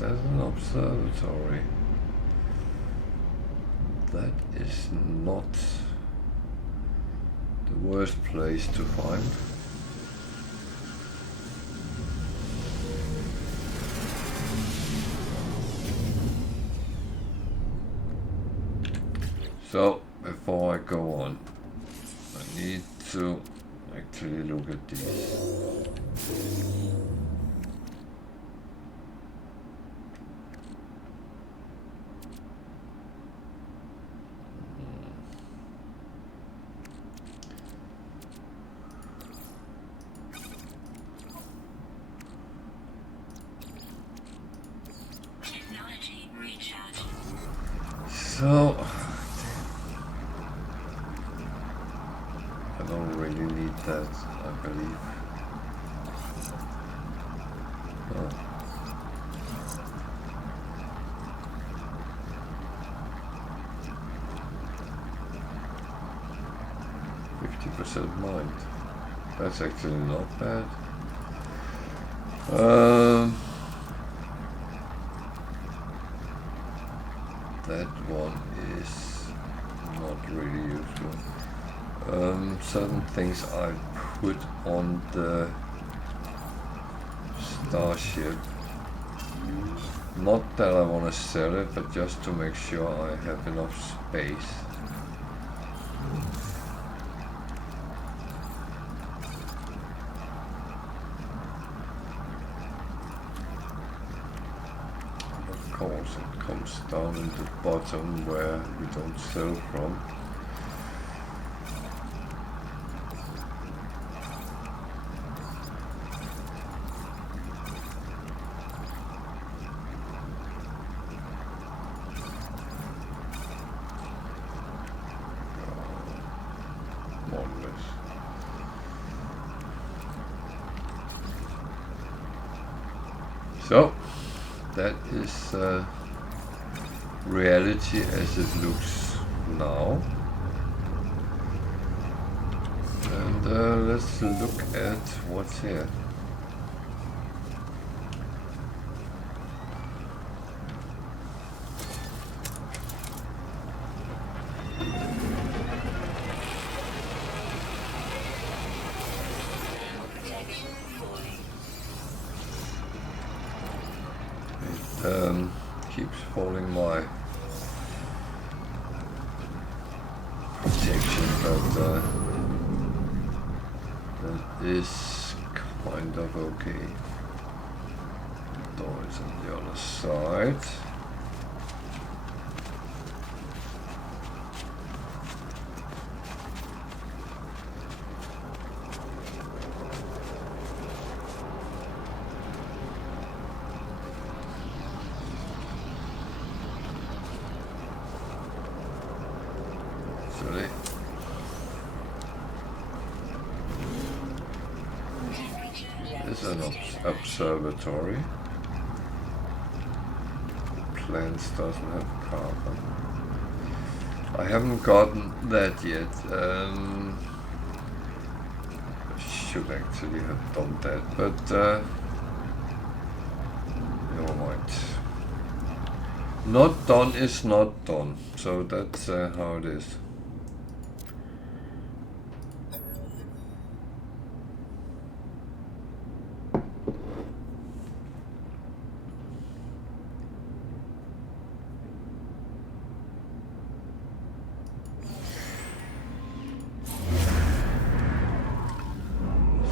There's an observatory. That is not the worst place to find. So, before I go on, I need to actually look at these. Technology recharge. So, I don't really need that, I believe. Oh. %, mind. That's actually not bad. That one is not really useful. Certain things I put on the starship. Not that I want to sell it, but just to make sure I have enough space. Of course. course it comes down in the bottom where we don't sell from. So that is reality as it looks now. And let's look at what's here. Keeps falling my protection, but that is kind of okay. Door is on the other side. Observatory. Plants doesn't have carbon. I haven't gotten that yet. I should actually have done that, but never mind. Not done is not done, so that's how it is.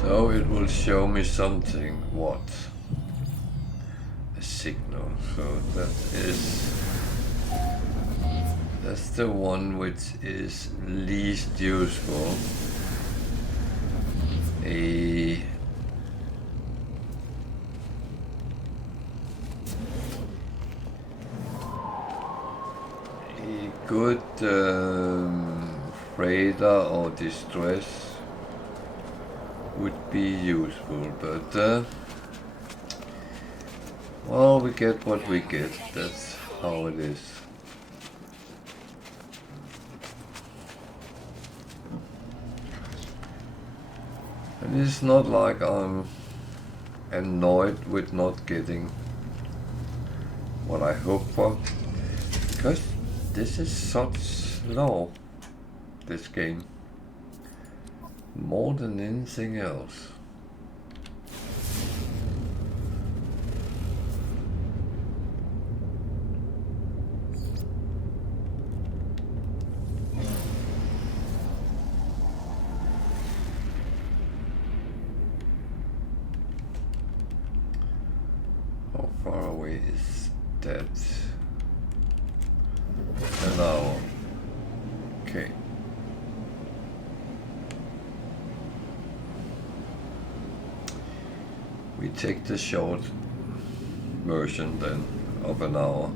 So it will show me something. What? A signal. So that's the one which is least useful. A good radar or distress would be useful, but well, we get what we get. That's how it is. And it's not like I'm annoyed with not getting what I hope for, because this is such slow, this game. More than anything else. How far away is that? An hour. Okay. We take the short version then of an hour.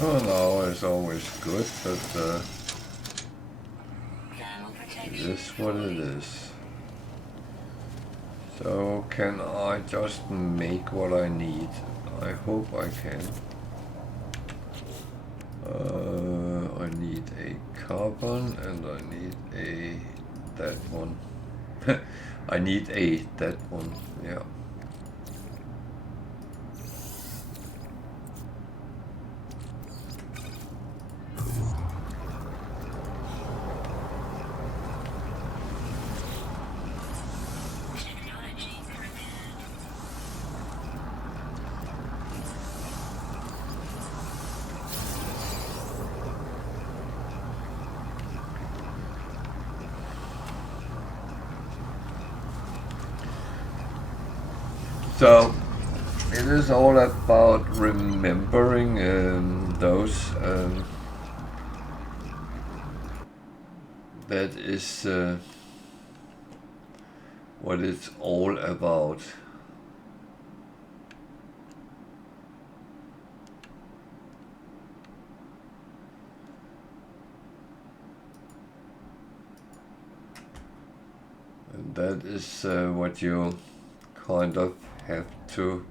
Oh no, it's always good, but Thermal it protection is what it falling. is. So can I just make what I need? I hope I can. I need a carbon and I need a that one. I need a that one, yeah. Technology prepared. So it is all about remembering those. That is what it's all about. And that is what you kind of have to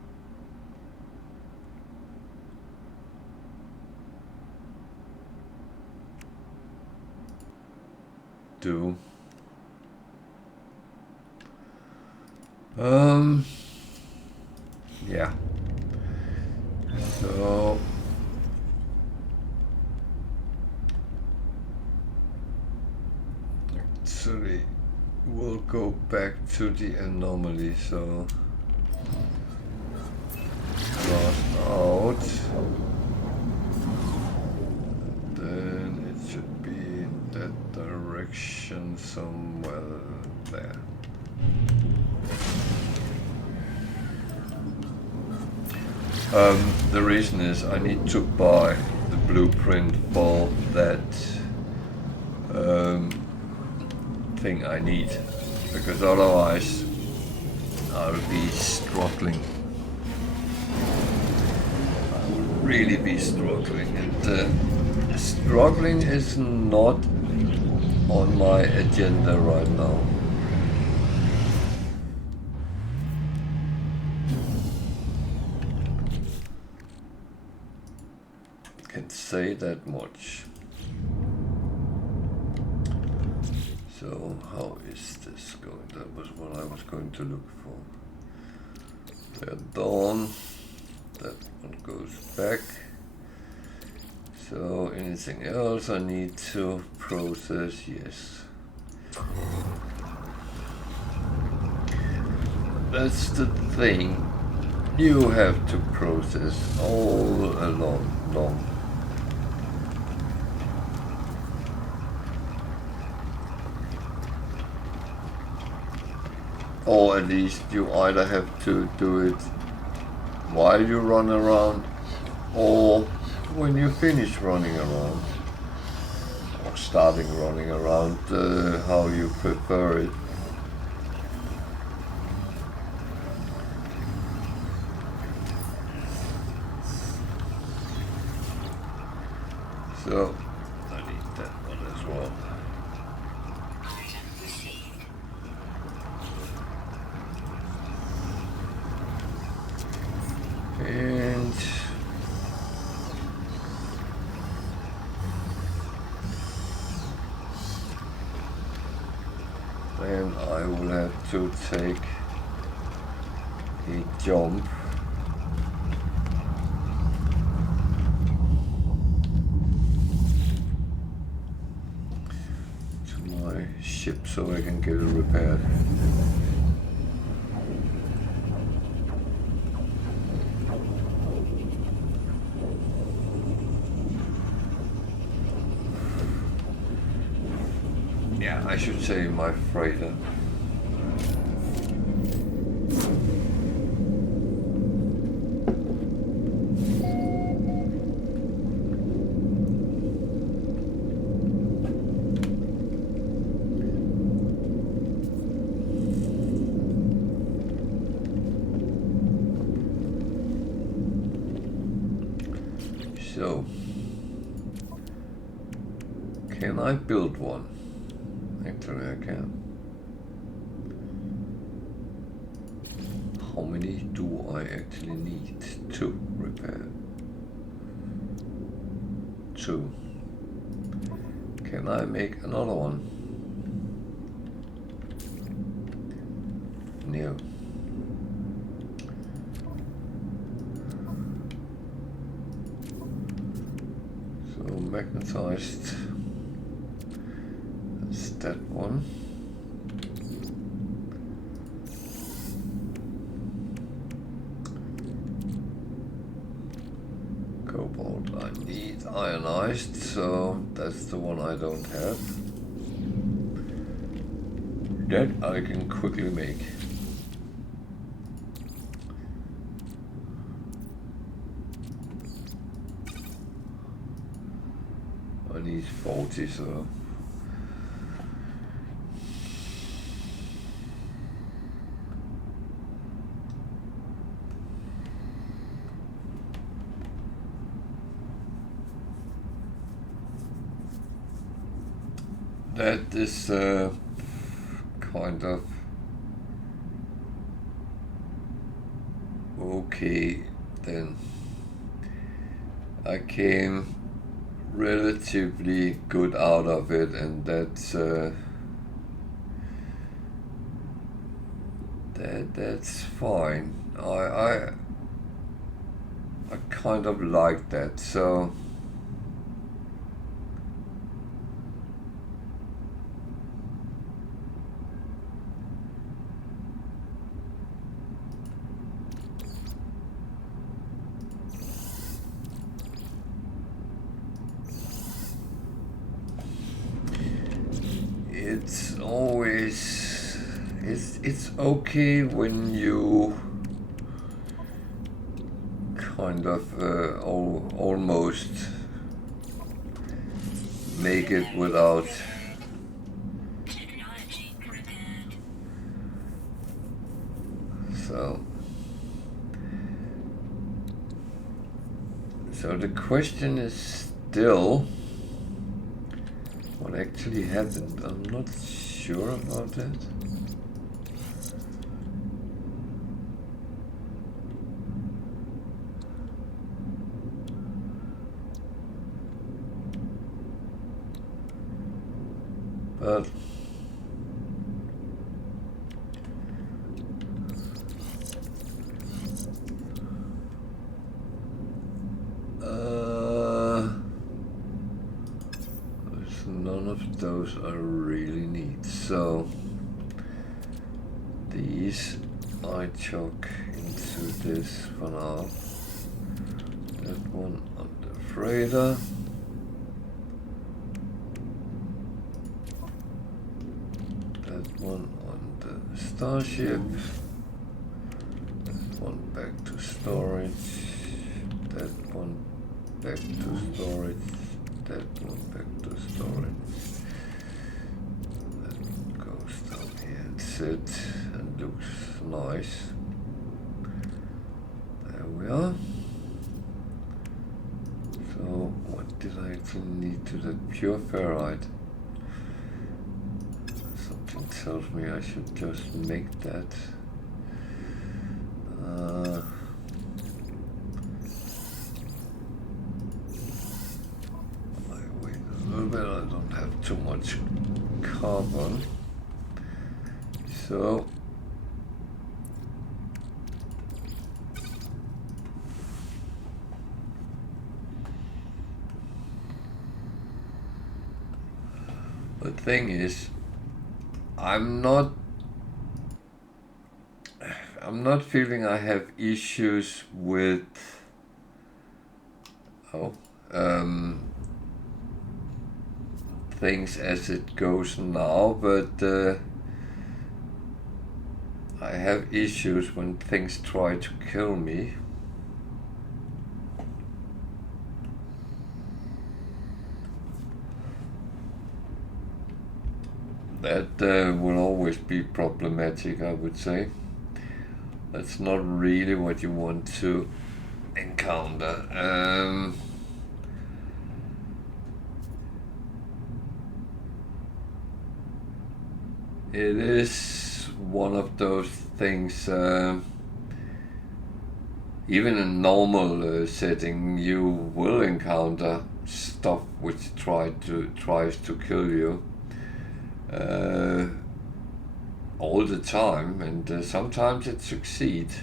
do. Yeah. So actually we'll go back to the anomaly, so blast out. Then it should be in that direction somewhere there. The reason is I need to buy the blueprint for that thing I need, because otherwise I'll be struggling. I will really be struggling, and struggling is not on my agenda right now. Can say that much. So how is this going? That was what I was going to look for. They're done. That one goes back. So anything else I need to process? Yes. That's the thing. You have to process all along long. Or at least you either have to do it while you run around or when you finish running around, or starting running around, how you prefer it. So I need that one as well. Item received. And then I will have to take a jump to my ship so I can get it repaired. Yeah, I should say my freighter. So Can I build one? Actually, I can. How many do I actually need to repair? 2. Can I make another one? No. So magnetized. That's that one. Cobalt I need ionized, so that's the one I don't have. That I can quickly make. I need 40, so that is kind of okay then. I came relatively good out of it, and that's fine. I kind of like that, so it's always it's okay when you kind of almost make it without Technology repaired. so the question is still what actually happened. I'm not sure about that. But none of those I really need. So these I chuck into this for now. That one on the freighter. That one on the starship. That one back to storage. That one back to storage. That one back to storage. That goes down here and sits and looks nice. There we are. So what did I actually need to that pure ferrite? Something tells me I should just make that. I don't have too much carbon, so the thing is I'm not feeling I have issues with things as it goes now, but I have issues when things try to kill me. That will always be problematic, I would say. That's not really what you want to encounter. it is one of those things. Even in normal setting, you will encounter stuff which tries to kill you all the time, and sometimes it succeeds.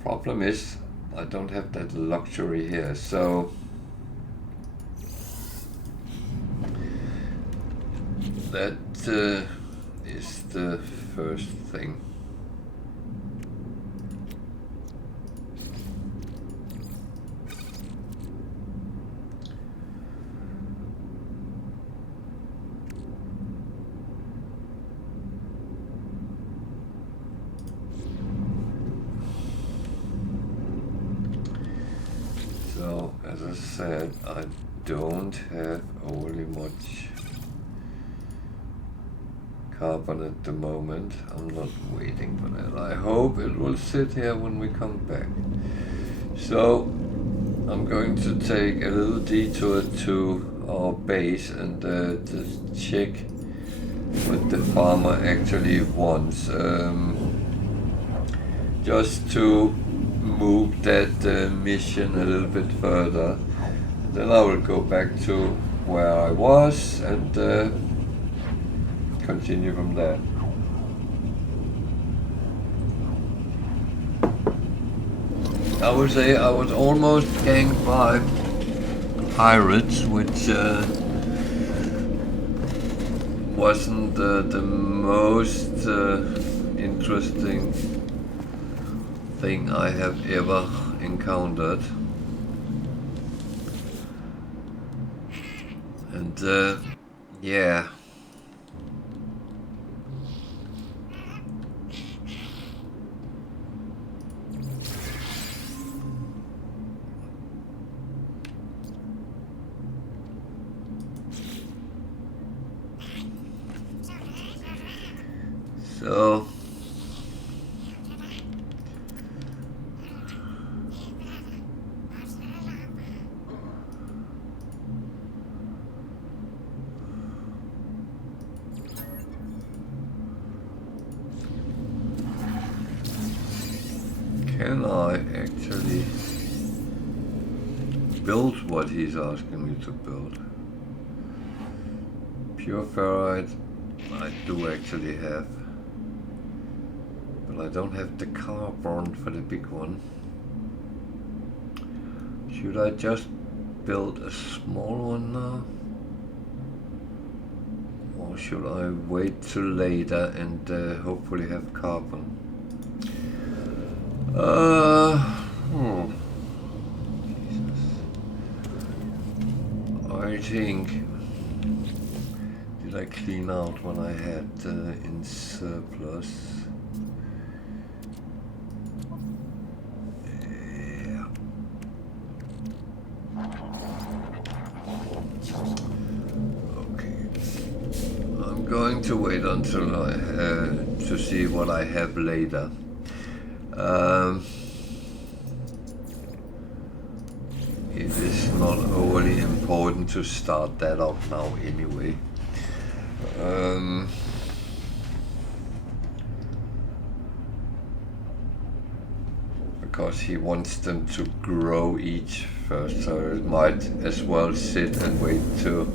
Problem is, I don't have that luxury here, so that is the first thing. So, as I said, I don't have overly much carbon at the moment. I'm not waiting for that. I hope it will sit here when we come back. So, I'm going to take a little detour to our base and just check what the farmer actually wants. Just to move that mission a little bit further. Then I will go back to where I was and continue from there. I would say I was almost ganged by pirates, which wasn't the most interesting thing I have ever encountered. And yeah. So can I actually build what he's asking me to build? Pure ferrite I do actually have, but I don't have the carbon for the big one. Should I just build a small one now? Or should I wait till later and hopefully have carbon? Jesus. I think, did I clean out what I had in surplus? Yeah. Okay. I'm going to wait until I to see what I have later. It is not overly important to start that up now anyway. Because he wants them to grow each first, so it might as well sit and wait till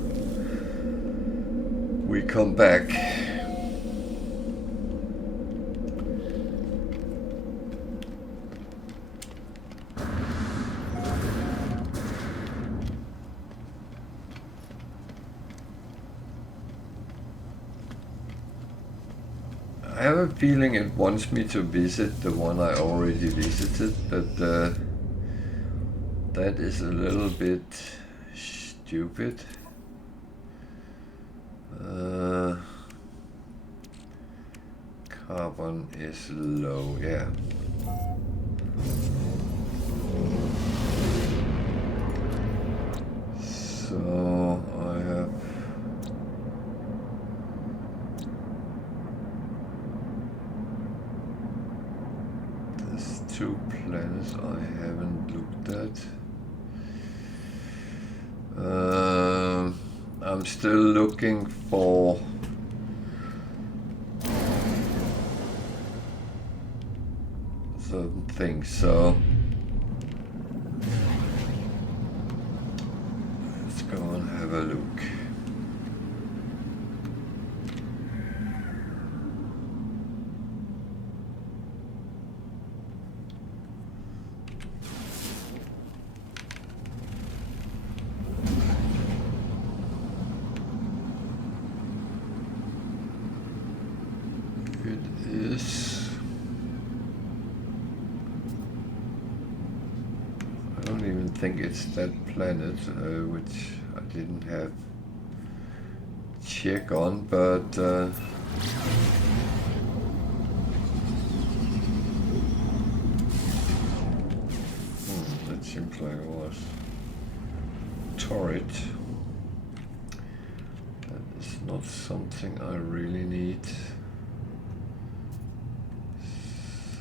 we come back. I have a feeling it wants me to visit the one I already visited, but that is a little bit stupid. Carbon is low, yeah. So I have two planets I haven't looked at. I'm still looking for certain things. So let's go and have a look. I think it's that planet which I didn't have check on, but that seems like it was turret. That is not something I really need.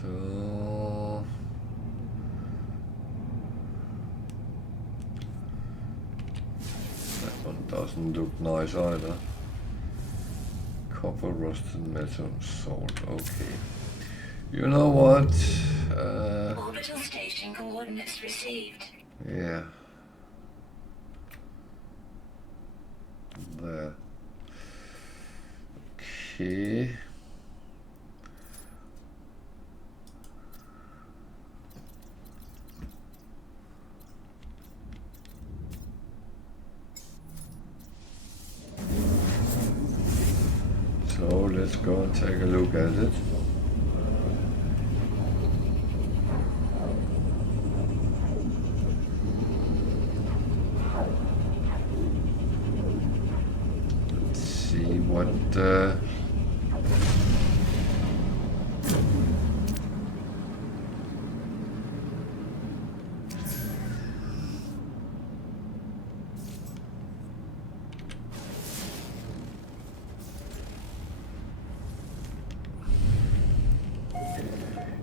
So doesn't look nice either. Copper, rusted metal, salt. Okay. You know what? Orbital station coordinates received. Yeah. There. Okay. So let's go and take a look at it. Let's see what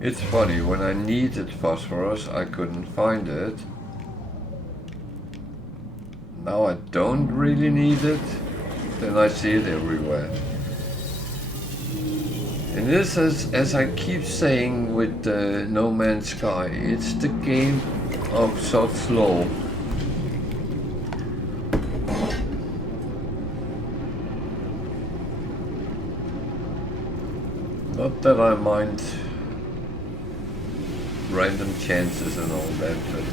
it's funny, when I needed phosphorus, I couldn't find it. Now I don't really need it, then I see it everywhere. And this is, as I keep saying with No Man's Sky, it's the game of Sod's Law. Not that I mind random chances and all that, but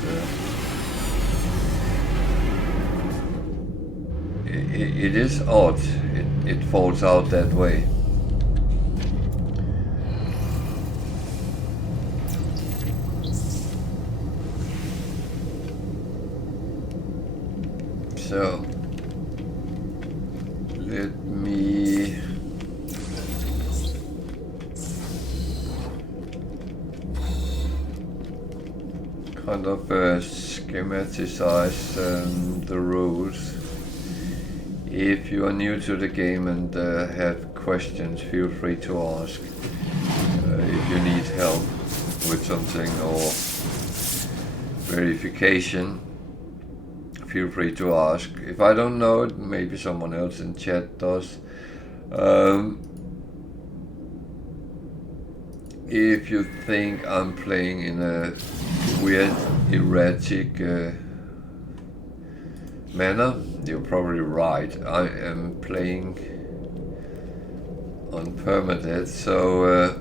it is odd. It falls out that way. So let me kind of schematicize the rules. If you are new to the game and have questions, feel free to ask. If you need help with something or verification, feel free to ask. If I don't know it, maybe someone else in chat does. If you think I'm playing in a weird, erratic manner, you're probably right. I am playing on Permadeath, so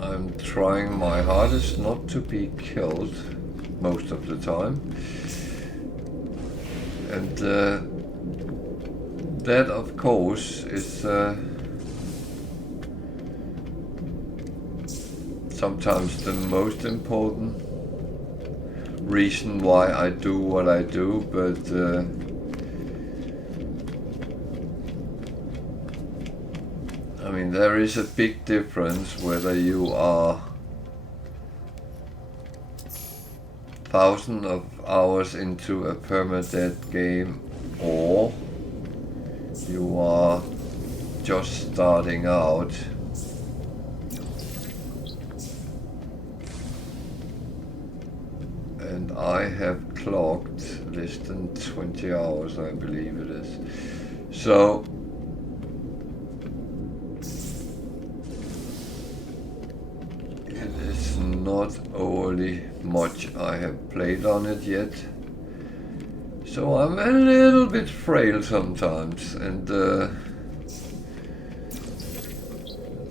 I'm trying my hardest not to be killed most of the time. And that, of course, is sometimes the most important reason why I do what I do, but I mean, there is a big difference whether you are thousands of hours into a permadeath game or you are just starting out. And I have clocked less than 20 hours, I believe it is. So it is not overly much I have played on it yet. So I'm a little bit frail sometimes, and the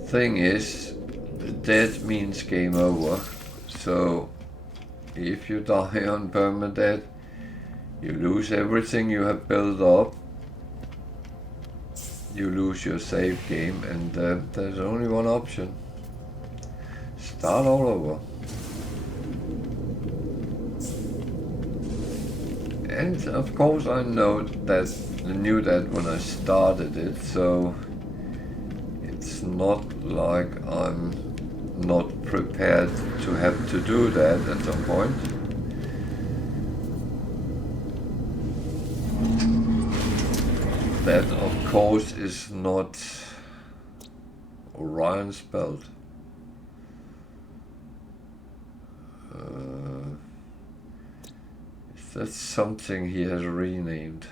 thing is, death means game over. So if you die on Permadeath, you lose everything you have built up. You lose your save game, and there's only one option. Start all over. And of course I knew that when I started it, so it's not like I'm not prepared to have to do that at some point. That of course is not Orion's belt. That's something he has renamed.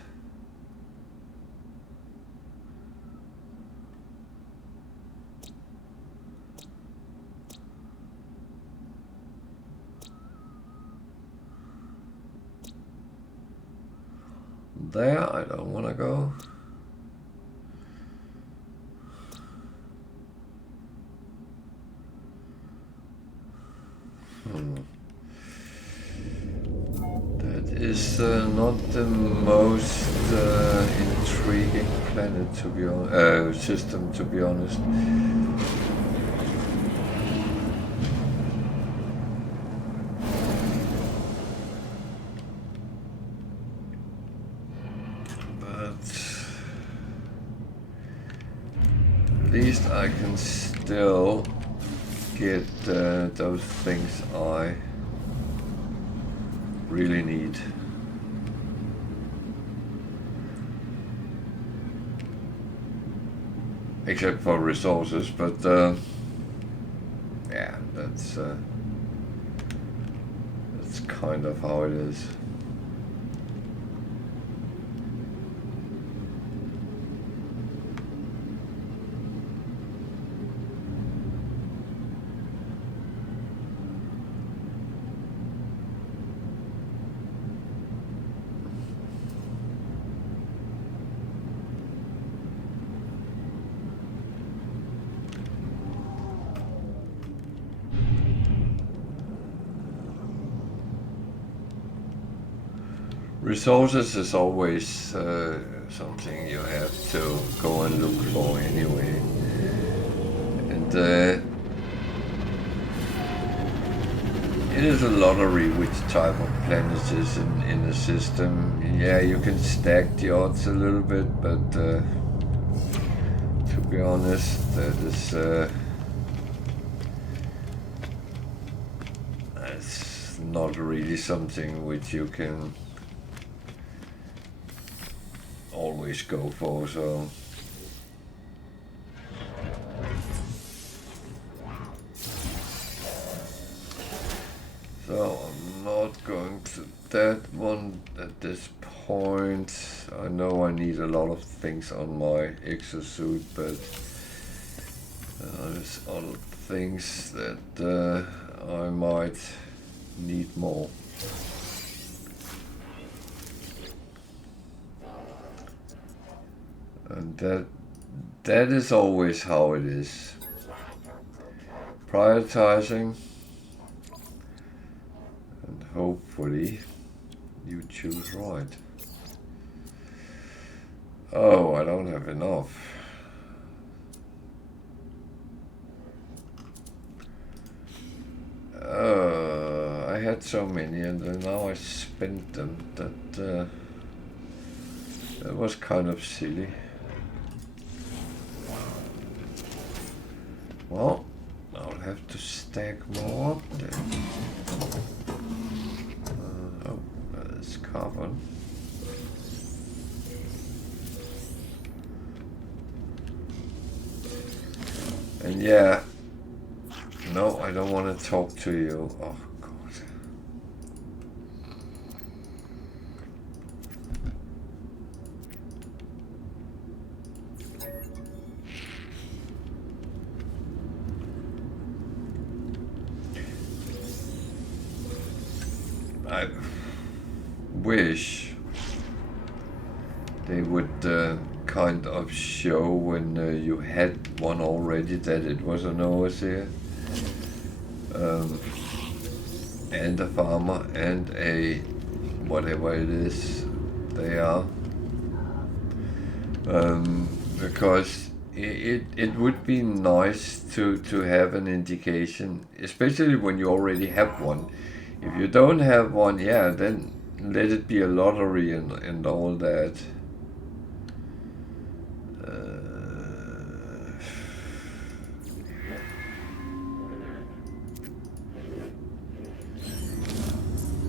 There, I don't want to go. That is not the most intriguing planet, to be honest. System, to be honest. At least I can still get those things I really need. Except for resources, but yeah, that's kind of how it is. Resources is always something you have to go and look for anyway. And it is a lottery which type of planet is in the system. Yeah, you can stack the odds a little bit, but to be honest, that is it's not really something which you can always go for, so I'm not going to that one at this point. I know I need a lot of things on my exosuit, but there's other things that I might need more. And that is always how it is. Prioritizing, and hopefully you choose right. Oh, I don't have enough. I had so many, and then now I spent them. That was kind of silly. Well, I'll have to stack more up then. Oh, there's carbon. And yeah, no, I don't want to talk to you. Oh, God. I wish they would kind of show when you had one already that it was an overseer and a farmer and a whatever it is they are, because it would be nice to have an indication, especially when you already have one. If you don't have one, yeah, then let it be a lottery and all that.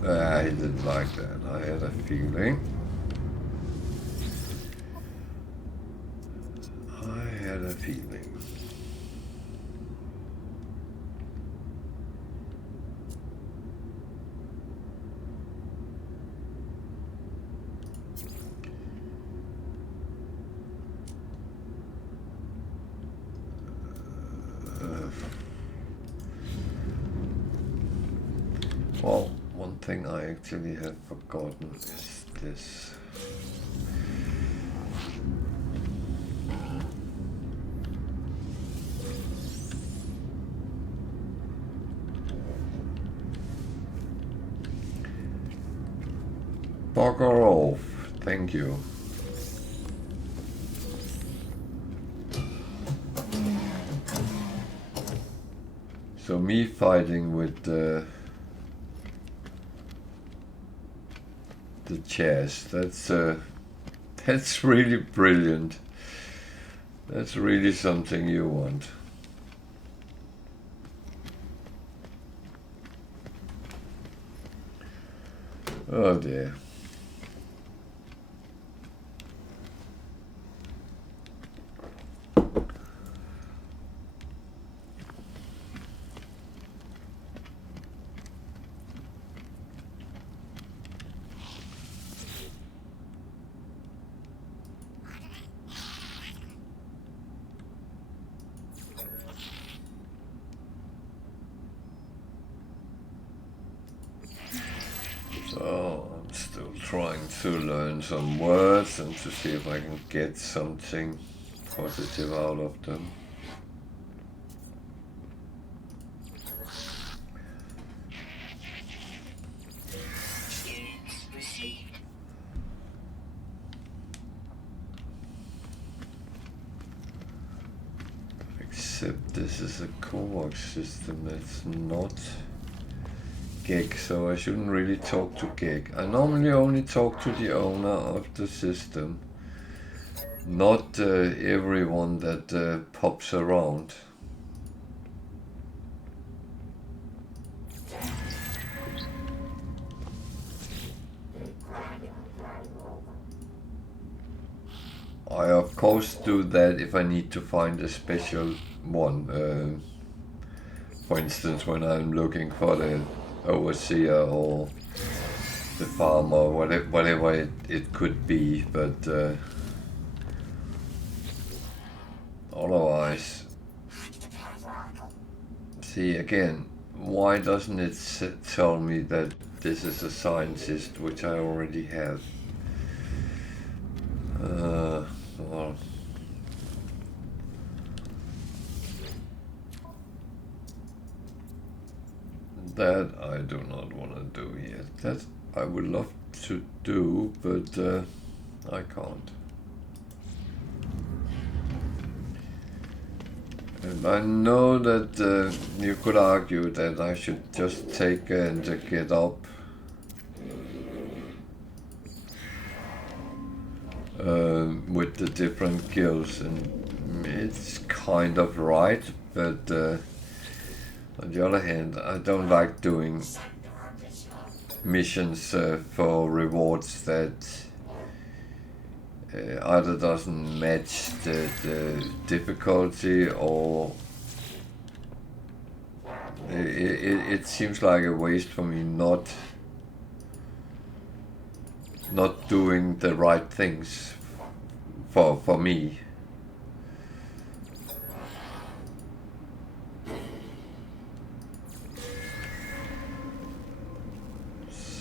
I didn't like that. I had a feeling. I had a feeling. Well, one thing I actually have forgotten is this. Bugger off. Thank you. So me fighting with the chess, that's really brilliant. That's really something you want. Oh dear. So I'm still trying to learn some words and to see if I can get something positive out of them. Units received. Except this is a co-work system, it's not gig, so I shouldn't really talk to gig. I normally only talk to the owner of the system, not everyone that pops around. I of course do that if I need to find a special one. For instance, when I'm looking for the overseer or the farmer, whatever it could be, but otherwise, see again, why doesn't it tell me that this is a scientist, which I already have? Well, that I do not want to do yet. That I would love to do, but I can't. And I know that you could argue that I should just take and get up with the different guilds, and it's kind of right, but on the other hand, I don't like doing missions for rewards that either doesn't match the difficulty, or it seems like a waste for me not doing the right things for me.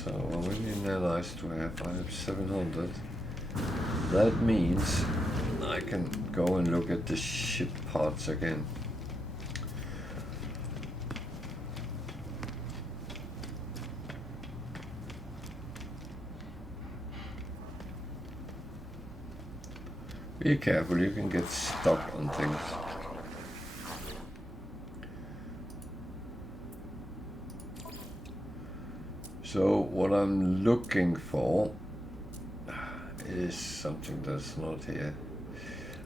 So how many nanites do I have? I have 700. That means I can go and look at the ship parts again. Be careful, you can get stuck on things. So what I'm looking for is something that's not here.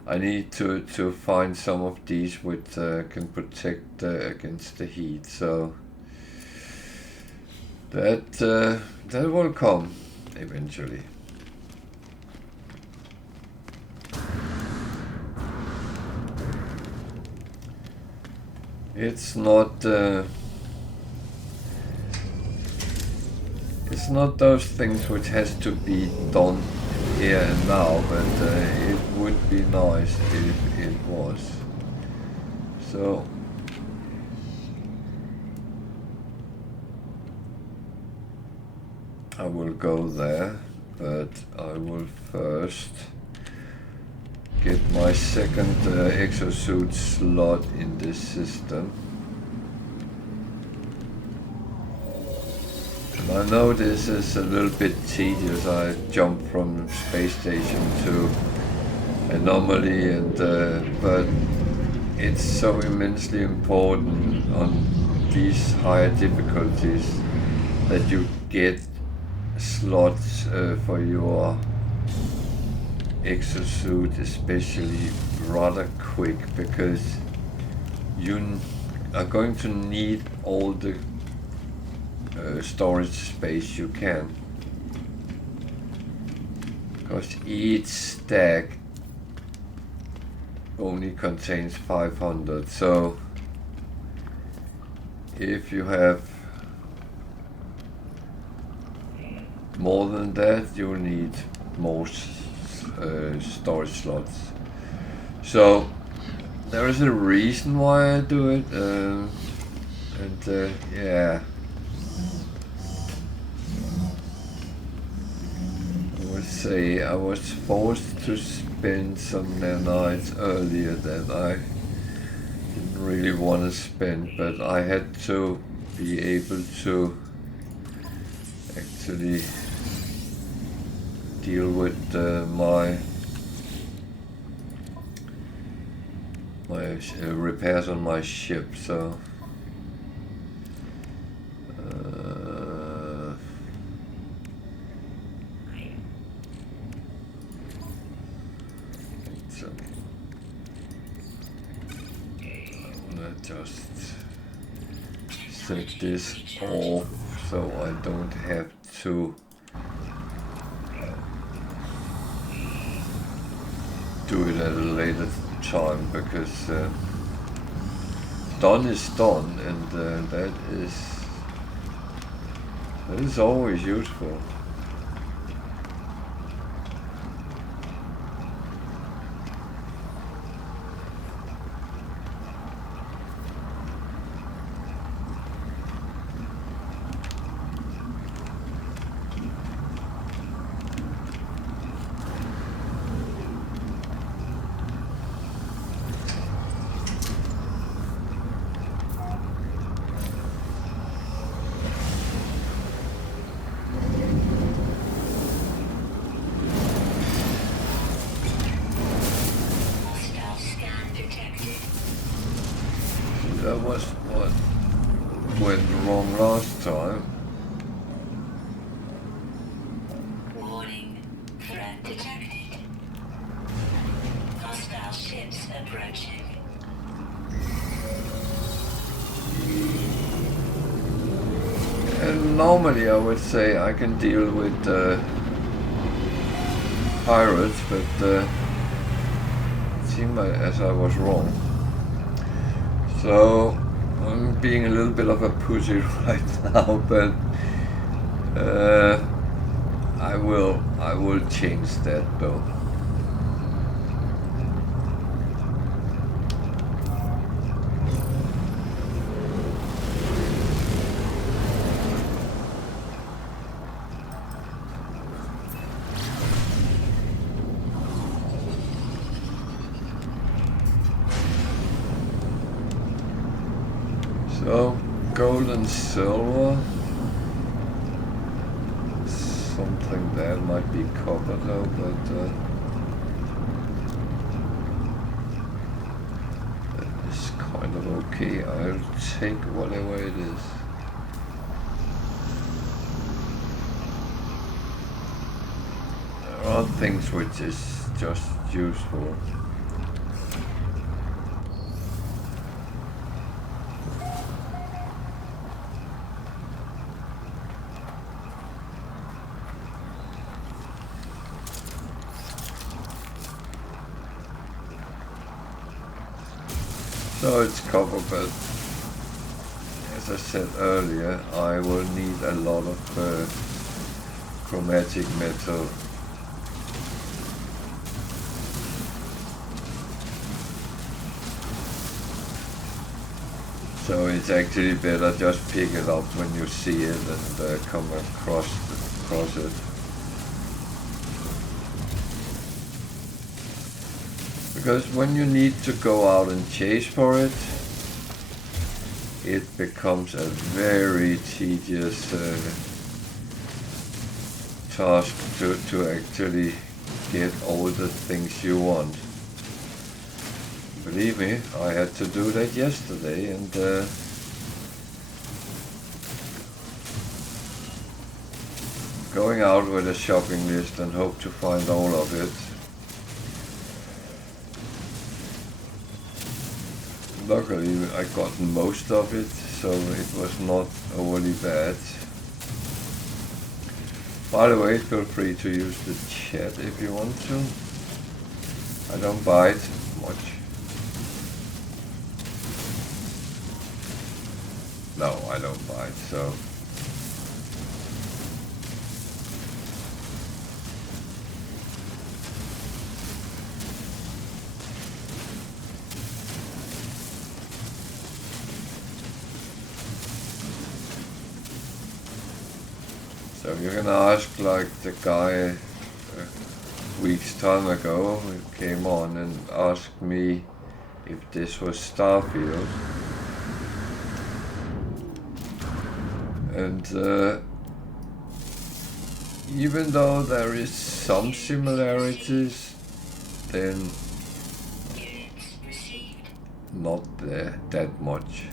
I need to find some of these which can protect against the heat, so that will come eventually. It's not those things which has to be done here and now, but it would be nice if it was. So I will go there, but I will first get my second exosuit slot in this system. I know this is a little bit tedious. I jump from space station to anomaly, and but it's so immensely important on these higher difficulties that you get slots for your exosuit, especially rather quick, because you are going to need all the storage space you can, because each stack only contains 500. So if you have more than that, you need more storage slots. So there is a reason why I do it, and yeah. Say I was forced to spend some nanites earlier that I didn't really want to spend, but I had to be able to actually deal with my repairs on my ship. So just set this off so I don't have to do it at a later time, because done is done, and that is always useful. That was what went wrong last time. Warning, threat detected. Hostile ships approaching. And normally I would say I can deal with pirates, but it seemed as I was wrong. So I'm being a little bit of a pussy right now, but I will change that though. So, gold and silver. Something there might be copper though, but that is kind of okay. I'll take whatever it is. There are things which is just useful. So it's copper, but as I said earlier, I will need a lot of chromatic metal. So it's actually better just pick it up when you see it and come across it. Because when you need to go out and chase for it, it becomes a very tedious task to actually get all the things you want. Believe me, I had to do that yesterday, and going out with a shopping list and hope to find all of it. Luckily, I got most of it, so it was not overly bad. By the way, feel free to use the chat if you want to. I don't bite much. No, I don't bite, so. So you're gonna ask like the guy weeks time ago who came on and asked me if this was Starfield. And even though there is some similarities, then not that much.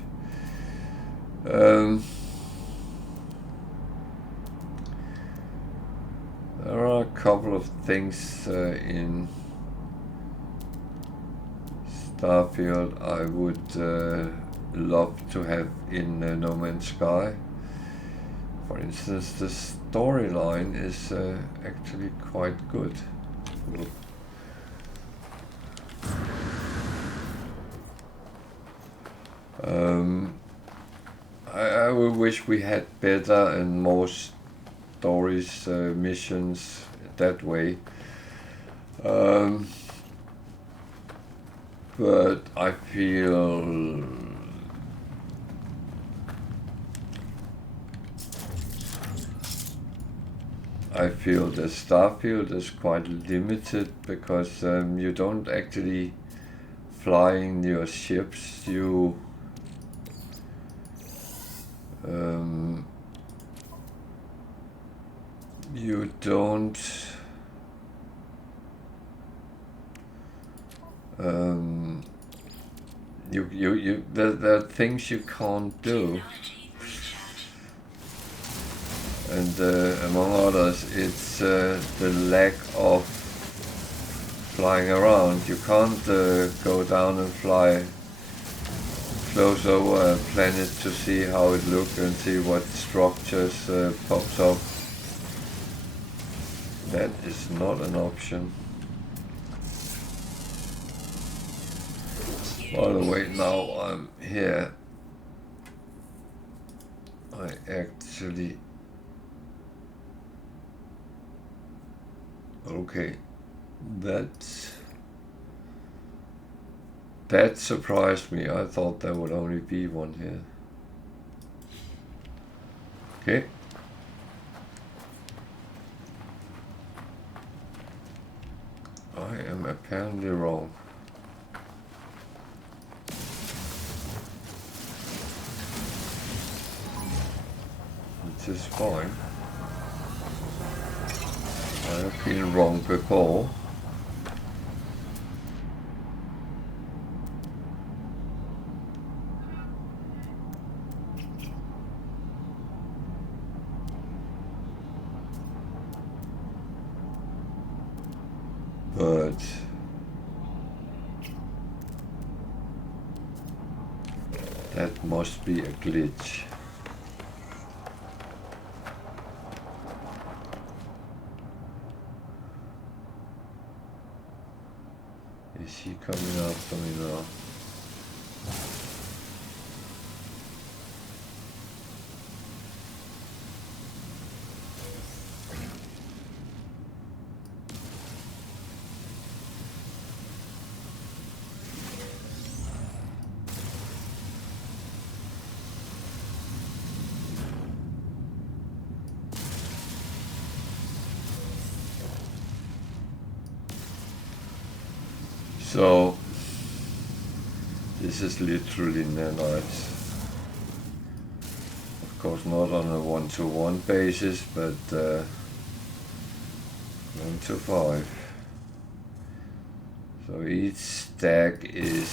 There are a couple of things in Starfield I would love to have in No Man's Sky. For instance, the storyline is actually quite good. I would wish we had better and more stories, missions that way. But I feel the Starfield is quite limited because you don't actually fly in your ships. You don't there are things you can't do, and among others it's the lack of flying around. You can't go down and fly close over a planet to see how it looks and see what structures pops up. That is not an option. By the way, now I'm here, I actually... Okay, that surprised me. I thought there would only be one here. Okay. I am apparently wrong. which is fine. I have been wrong before. But that must be a glitch. Is she coming after me now? So, this is literally nanites. Of course not on a 1-to-1 basis, but 1-to-5. So each stack is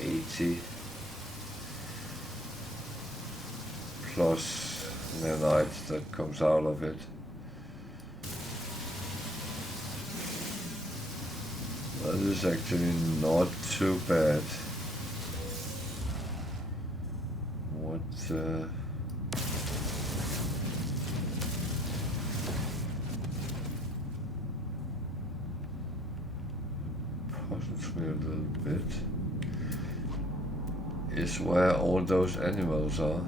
80 plus nanites that comes out of it. That is actually not too bad. What puzzles me a little bit is where all those animals are.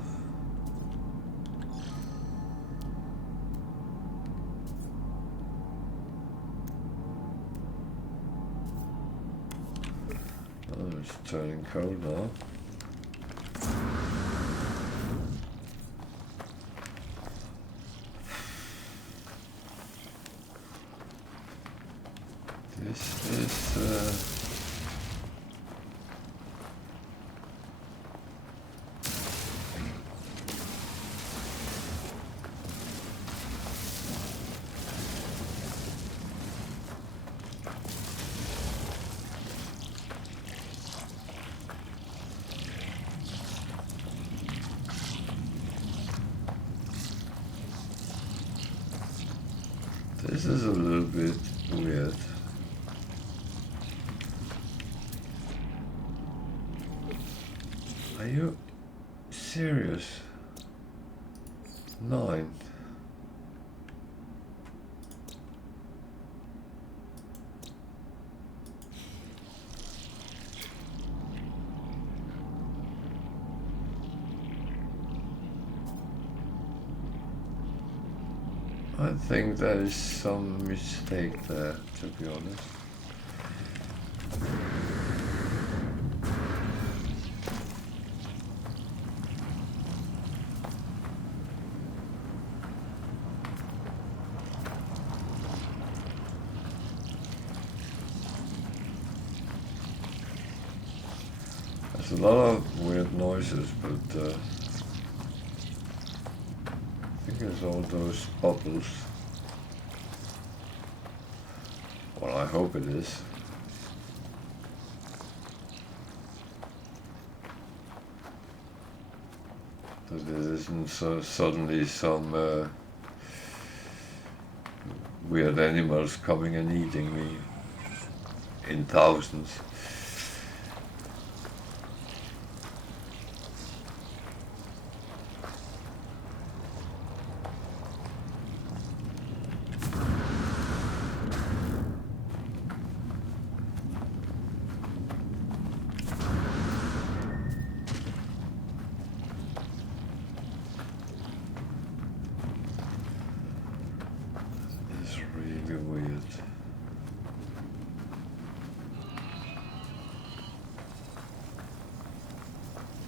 Oh, it's turning cold now. This is this is a little bit weird. Are you serious? 9. I think there is some mistake there, to be honest. There's a lot of weird noises, but I think it's all those bubbles. Well, I hope it is. That it isn't suddenly some weird animals coming and eating me in thousands.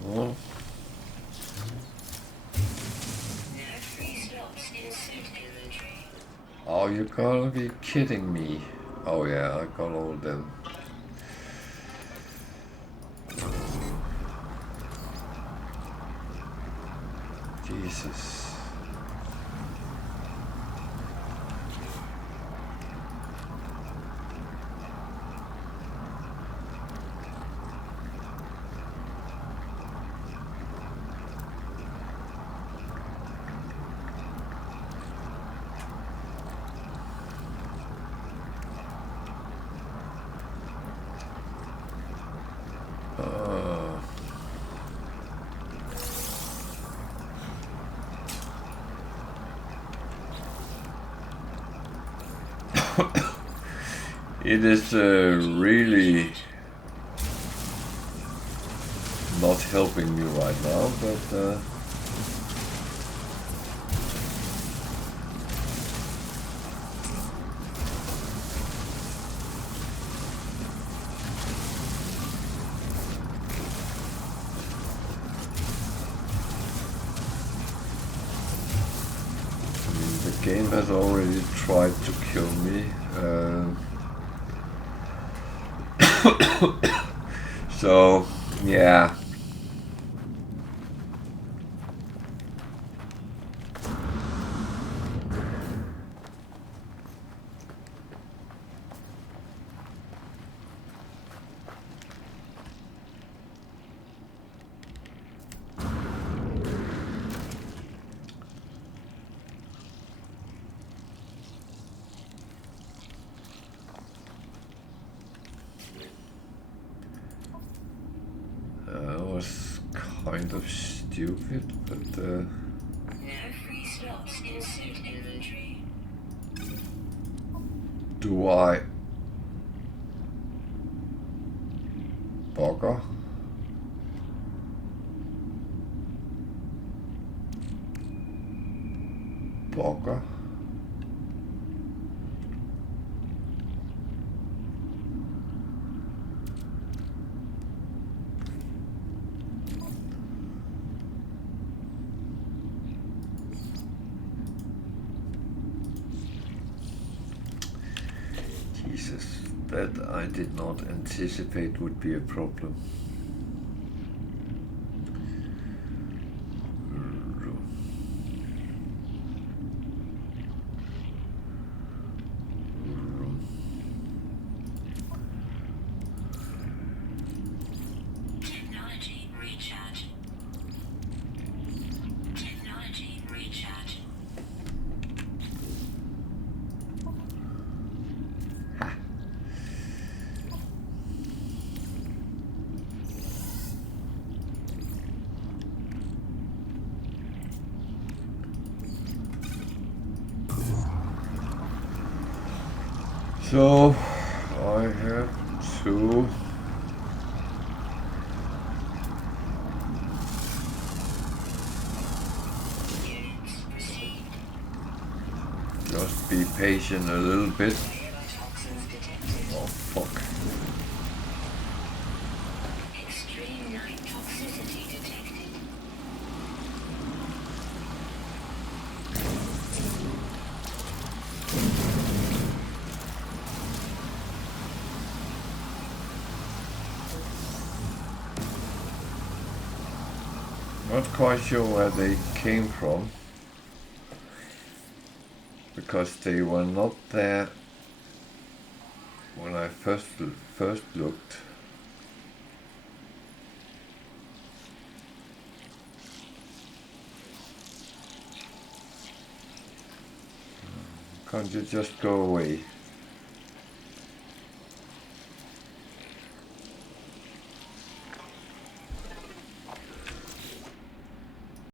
Well, oh, you gotta be kidding me. Oh yeah, I got all of them. Jesus. It is really not helping me right now, but the game has already tried to kill me. So, yeah. That was kind of stupid, but No free slots in suit inventory. do I bugger? Bugger? Jesus, that I did not anticipate would be a problem. Technology recharge. Technology recharge. So, I have to Units received. just be patient a little bit. Toxins detected. Oh, fuck. Extreme night toxicity detected. Not quite sure where they came from, because they were not there when I first looked. Can't you just go away?